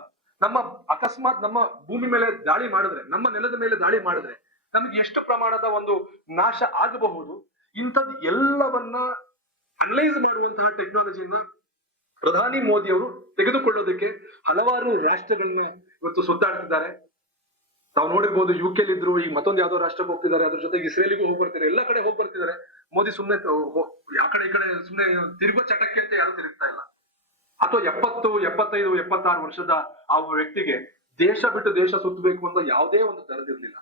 ಅಕಸ್ಮಾತ್ ನಮ್ಮ ಭೂಮಿ ಮೇಲೆ ದಾಳಿ ಮಾಡಿದ್ರೆ, ನಮ್ಮ ನೆಲದ ಮೇಲೆ ದಾಳಿ ಮಾಡಿದ್ರೆ ನಮ್ಗೆ ಎಷ್ಟು ಪ್ರಮಾಣದ ಒಂದು ನಾಶ ಆಗಬಹುದು, ಇಂಥದ್ದು ಎಲ್ಲವನ್ನ ಅನಲೈಸ್ ಮಾಡುವಂತಹ ಟೆಕ್ನಾಲಜಿಯನ್ನ ಪ್ರಧಾನಿ ಮೋದಿ ಅವರು ತೆಗೆದುಕೊಳ್ಳೋದಕ್ಕೆ ಹಲವಾರು ರಾಷ್ಟ್ರಗಳನ್ನ ಇವತ್ತು ಸುತ್ತಾಡ್ತಿದ್ದಾರೆ. ತಾವು ನೋಡಿರ್ಬೋದು, UK ಇದ್ರು, ಈಗ ಮತ್ತೊಂದು ಯಾವ್ದೋ ರಾಷ್ಟ್ರಕ್ಕೆ ಹೋಗ್ತಿದ್ದಾರೆ, ಅದ್ರ ಜೊತೆಗೆ ಇಸ್ರೇಲಿಗೂ ಹೋಗಿ ಬರ್ತಿದ್ದಾರೆ, ಎಲ್ಲ ಕಡೆ ಹೋಗಿ ಬರ್ತಿದ್ದಾರೆ. ಮೋದಿ ಸುಮ್ನೆ ಆ ಕಡೆ ಈ ಕಡೆ ಸುಮ್ನೆ ತಿರುಗೋ ಚಟಕ್ಕೆ ಅಂತ ಯಾರು ತಿರುಗ್ತಾ ಇಲ್ಲ. ಅಥವಾ 70, 75, 76 ವರ್ಷದ ಆ ವ್ಯಕ್ತಿಗೆ ದೇಶ ಬಿಟ್ಟು ದೇಶ ಸುತ್ತಬೇಕು ಅಂತ ಯಾವುದೇ ಒಂದು ತರದಿರ್ಲಿಲ್ಲ.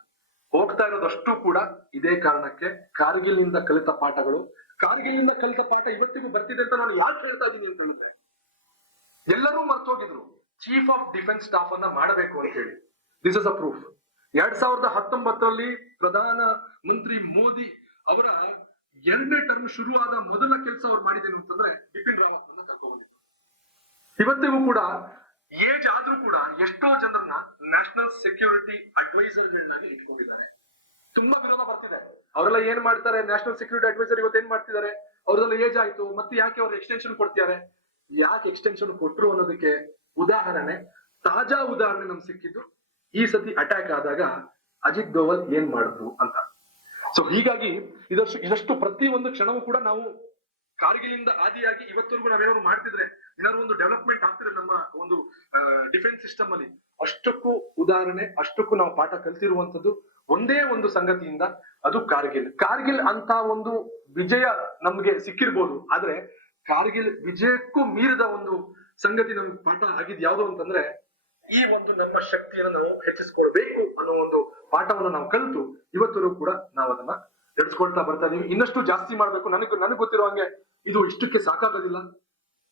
ಹೋಗ್ತಾ ಇರೋದಷ್ಟು ಕೂಡ ಇದೇ ಕಾರಣಕ್ಕೆ ಕಾರ್ಗಿಲ್ ನಿಂದ ಕಲಿತ ಪಾಠಗಳು. ಕಾರ್ಗಿಲ್ ನಿಂದ ಕಲಿತ ಪಾಠ ಇವತ್ತಿಗೂ ಬರ್ತಿದೆ ಅಂತ ನಾನು ಯಾಕೆ ಹೇಳ್ತಾ ಇದ್ದೀನಿ ಅಂತ ಹೇಳಿದ್ರೆ, ಎಲ್ಲರೂ ಮರ್ತೋಗಿದ್ರು ಚೀಫ್ ಆಫ್ ಡಿಫೆನ್ಸ್ ಸ್ಟಾಫ್ ಅನ್ನ ಮಾಡಬೇಕು ಅಂತ ಹೇಳಿ. This is a proof. 2019 Pradhan Mantri Modi ಅವರ 2ನೇ ಟರ್ಮ್ ಶುರುವಾದ ಮೊದಲ ಕೆಲಸ ಅವ್ರು ಮಾಡಿದೇನು ಅಂತಂದ್ರೆ ಬಿಪಿನ್ ರಾವತ್ ಅನ್ನ ಕರ್ಕೊಂಡ್ಬಂದಿದ್ರು. ಇವತ್ತಿಗೂ ಕೂಡ ಏಜ್ ಆದ್ರೂ ಕೂಡ ಎಷ್ಟೋ ಜನರನ್ನ ನ್ಯಾಷನಲ್ ಸೆಕ್ಯೂರಿಟಿ ಅಡ್ವೈಸರ್ಗಳನ್ನಾಗಿ ಇಟ್ಕೊಂಡಿದ್ದಾರೆ. ತುಂಬಾ ವಿರೋಧ ಬರ್ತಿದೆ. ಅವರೆಲ್ಲ ಏನ್ ಮಾಡ್ತಾರೆ, ನ್ಯಾಷನಲ್ ಸೆಕ್ಯೂರಿಟಿ ಅಡ್ವೈಸರ್ ಇವತ್ತು ಏನ್ ಮಾಡ್ತಿದ್ದಾರೆ, ಅವ್ರದೆಲ್ಲ ಏಜ್ ಆಯ್ತು, ಮತ್ತೆ ಯಾಕೆ ಅವ್ರು ಎಕ್ಸ್ಟೆನ್ಷನ್ ಕೊಡ್ತಿದ್ದಾರೆ, ಯಾಕೆ ಎಕ್ಸ್ಟೆನ್ಷನ್ ಕೊಟ್ರು ಅನ್ನೋದಕ್ಕೆ ಉದಾಹರಣೆ, ತಾಜಾ ಉದಾಹರಣೆ ನಮ್ಗೆ ಸಿಕ್ಕಿದ್ದು ಈ ಸತಿ ಅಟ್ಯಾಕ್ ಆದಾಗ ಅಜಿತ್ ದೋವಲ್ ಏನ್ ಮಾಡಿದ್ರು ಅಂತ. ಸೊ ಹೀಗಾಗಿ ಇದಷ್ಟು ಪ್ರತಿ ಒಂದು ಕ್ಷಣವೂ ಕೂಡ ನಾವು ಕಾರ್ಗಿಲಿಂದ ಆದಿಯಾಗಿ ಇವತ್ತರೆಗೂ ನಾವೇನಾದ್ರು ಮಾಡ್ತಿದ್ರೆ, ಏನಾದ್ರು ಒಂದು ಡೆವಲಪ್ಮೆಂಟ್ ಆಗ್ತಿದ್ರೆ ನಮ್ಮ ಒಂದು ಡಿಫೆನ್ಸ್ ಸಿಸ್ಟಮ್ ಅಲ್ಲಿ, ಅಷ್ಟಕ್ಕೂ ಉದಾಹರಣೆ, ಅಷ್ಟಕ್ಕೂ ನಾವು ಪಾಠ ಕಲ್ತಿರುವಂತದ್ದು ಒಂದೇ ಒಂದು ಸಂಗತಿಯಿಂದ, ಅದು ಕಾರ್ಗಿಲ್. ಕಾರ್ಗಿಲ್ ಅಂತ ಒಂದು ವಿಜಯ ನಮ್ಗೆ ಸಿಕ್ಕಿರ್ಬೋದು, ಆದ್ರೆ ಕಾರ್ಗಿಲ್ ವಿಜಯಕ್ಕೂ ಮೀರಿದ ಒಂದು ಸಂಗತಿ ನಮ್ಗೆ ಪಾಠ ಆಗಿದ್ ಯಾವ್ದು ಅಂತಂದ್ರೆ, ಈ ಒಂದು ನಮ್ಮ ಶಕ್ತಿಯನ್ನು ನಾವು ಹೆಚ್ಚಿಸ್ಕೊಳ್ಬೇಕು ಅನ್ನೋ ಒಂದು ಪಾಠವನ್ನು ನಾವು ಕಲಿತು ಇವತ್ತರೂ ಕೂಡ ನಾವು ಅದನ್ನ ನಡೆಸ್ಕೊಳ್ತಾ ಬರ್ತಾ ಇದೀವಿ. ಇನ್ನಷ್ಟು ಜಾಸ್ತಿ ಮಾಡ್ಬೇಕು. ನನಗ್ ಗೊತ್ತಿರೋ ಹಂಗೆ ಇದು ಇಷ್ಟಕ್ಕೆ ಸಾಕಾಗೋದಿಲ್ಲ.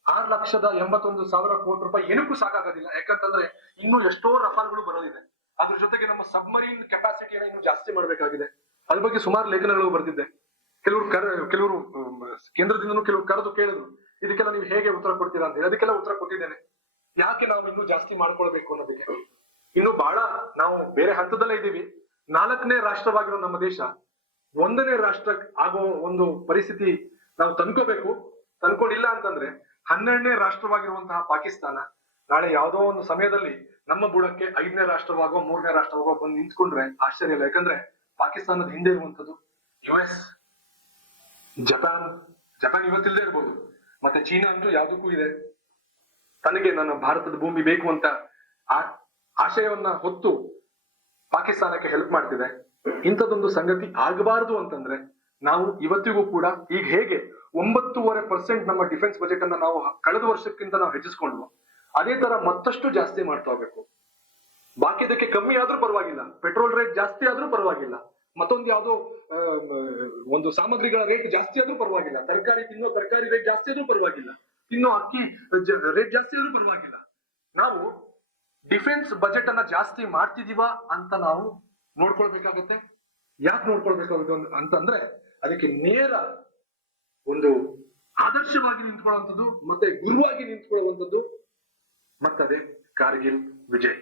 6,81,000 ಕೋಟಿ ರೂಪಾಯಿ ಏನಕ್ಕೂ ಸಾಕಾಗೋದಿಲ್ಲ. ಯಾಕಂತಂದ್ರೆ ಇನ್ನೂ ಎಷ್ಟೋ ರಫಾಲ್ಗಳು ಬರೋದಿದೆ. ಅದ್ರ ಜೊತೆಗೆ ನಮ್ಮ ಸಬ್ಮರೀನ್ ಕೆಪಾಸಿಟಿಯನ್ನು ಇನ್ನೂ ಜಾಸ್ತಿ ಮಾಡ್ಬೇಕಾಗಿದೆ. ಅದ್ರ ಬಗ್ಗೆ ಸುಮಾರು ಲೇಖನಗಳು ಬರೆದಿದ್ದೆ. ಕೆಲವರು ಕೇಂದ್ರದಿಂದನೂ ಕೆಲವರು ಕರೆದು ಕೇಳಿದ್ರು, ಇದಕ್ಕೆಲ್ಲ ನೀವು ಹೇಗೆ ಉತ್ತರ ಕೊಡ್ತೀರಾ ಅಂತ ಹೇಳಿ. ಅದಕ್ಕೆಲ್ಲ ಉತ್ತರ ಕೊಟ್ಟಿದ್ದೇನೆ. ಯಾಕೆ ನಾವು ಇನ್ನೂ ಜಾಸ್ತಿ ಮಾಡ್ಕೊಳ್ಬೇಕು ಅನ್ನೋದಕ್ಕೆ. ಇನ್ನು ಬಹಳ ನಾವು ಬೇರೆ ಹಂತದಲ್ಲೇ ಇದ್ದೀವಿ. 4ನೇ ರಾಷ್ಟ್ರವಾಗಿರೋ ನಮ್ಮ ದೇಶ 1ನೇ ರಾಷ್ಟ್ರ ಆಗೋ ಒಂದು ಪರಿಸ್ಥಿತಿ ನಾವು ತಂದ್ಕೋಬೇಕು. ತಂದ್ಕೊಂಡಿಲ್ಲ ಅಂತಂದ್ರೆ 12ನೇ ರಾಷ್ಟ್ರವಾಗಿರುವಂತಹ ಪಾಕಿಸ್ತಾನ ನಾಳೆ ಯಾವುದೋ ಒಂದು ಸಮಯದಲ್ಲಿ ನಮ್ಮ ಬುಡಕ್ಕೆ 5ನೇ ರಾಷ್ಟ್ರವಾಗೋ 3ನೇ ರಾಷ್ಟ್ರವಾಗೋ ಬಂದು ನಿಂತ್ಕೊಂಡ್ರೆ ಆಶ್ಚರ್ಯ ಇಲ್ಲ. ಯಾಕಂದ್ರೆ ಪಾಕಿಸ್ತಾನದ ಹಿಂದೆ ಇರುವಂತದ್ದು US, ಜಪಾನ್ ಇವತ್ತಿಲ್ಲದೆ ಇರ್ಬೋದು, ಮತ್ತೆ ಚೀನಾ ಅಂತೂ ಯಾವ್ದಕ್ಕೂ ಇದೆ. ತನಗೆ ನನ್ನ ಭಾರತದ ಭೂಮಿ ಬೇಕು ಅಂತ ಆಶಯವನ್ನ ಹೊತ್ತು ಪಾಕಿಸ್ತಾನಕ್ಕೆ ಹೆಲ್ಪ್ ಮಾಡ್ತಿದೆ. ಇಂಥದ್ದೊಂದು ಸಂಗತಿ ಆಗಬಾರದು ಅಂತಂದ್ರೆ ನಾವು ಇವತ್ತಿಗೂ ಕೂಡ ಈಗ ಹೇಗೆ 9.5% ನಮ್ಮ ಡಿಫೆನ್ಸ್ ಬಜೆಟ್ ಅನ್ನ ನಾವು ಕಳೆದ ವರ್ಷಕ್ಕಿಂತ ನಾವು ಹೆಚ್ಚಿಸ್ಕೊಂಡ್ವು, ಅದೇ ತರ ಮತ್ತಷ್ಟು ಜಾಸ್ತಿ ಮಾಡ್ತಾ ಹೋಗ್ಬೇಕು. ಬಾಕಿ ಇದಕ್ಕೆ ಕಮ್ಮಿ ಆದ್ರೂ ಪರವಾಗಿಲ್ಲ, ಪೆಟ್ರೋಲ್ ರೇಟ್ ಜಾಸ್ತಿ ಆದ್ರೂ ಪರವಾಗಿಲ್ಲ, ಮತ್ತೊಂದು ಯಾವ್ದೋ ಒಂದು ಸಾಮಗ್ರಿಗಳ ರೇಟ್ ಜಾಸ್ತಿ ಆದ್ರೂ ಪರವಾಗಿಲ್ಲ, ತರಕಾರಿ ರೇಟ್ ಜಾಸ್ತಿ ಆದ್ರೂ ಪರವಾಗಿಲ್ಲ, ಇನ್ನು ಅಕ್ಕಿ ರೇಟ್ ಜಾಸ್ತಿ ಆದ್ರೂ ಪರವಾಗಿಲ್ಲ. ನಾವು ಡಿಫೆನ್ಸ್ ಬಜೆಟ್ ಅನ್ನ ಜಾಸ್ತಿ ಮಾಡ್ತಿದೀವ ಅಂತ ನಾವು ನೋಡ್ಕೊಳ್ಬೇಕಾಗತ್ತೆ. ಯಾಕೆ ನೋಡ್ಕೊಳ್ಬೇಕಾಗುತ್ತೆ ಅಂತಂದ್ರೆ ಅದಕ್ಕೆ ನೇರ ಒಂದು ಆದರ್ಶವಾಗಿ ನಿಂತ್ಕೊಳ್ಳುವಂಥದ್ದು ಮತ್ತೆ ಗುರುವಾಗಿ ನಿಂತ್ಕೊಳ್ಳುವಂಥದ್ದು ಮತ್ತದೇ ಕಾರ್ಗಿಲ್ ವಿಜಯ್.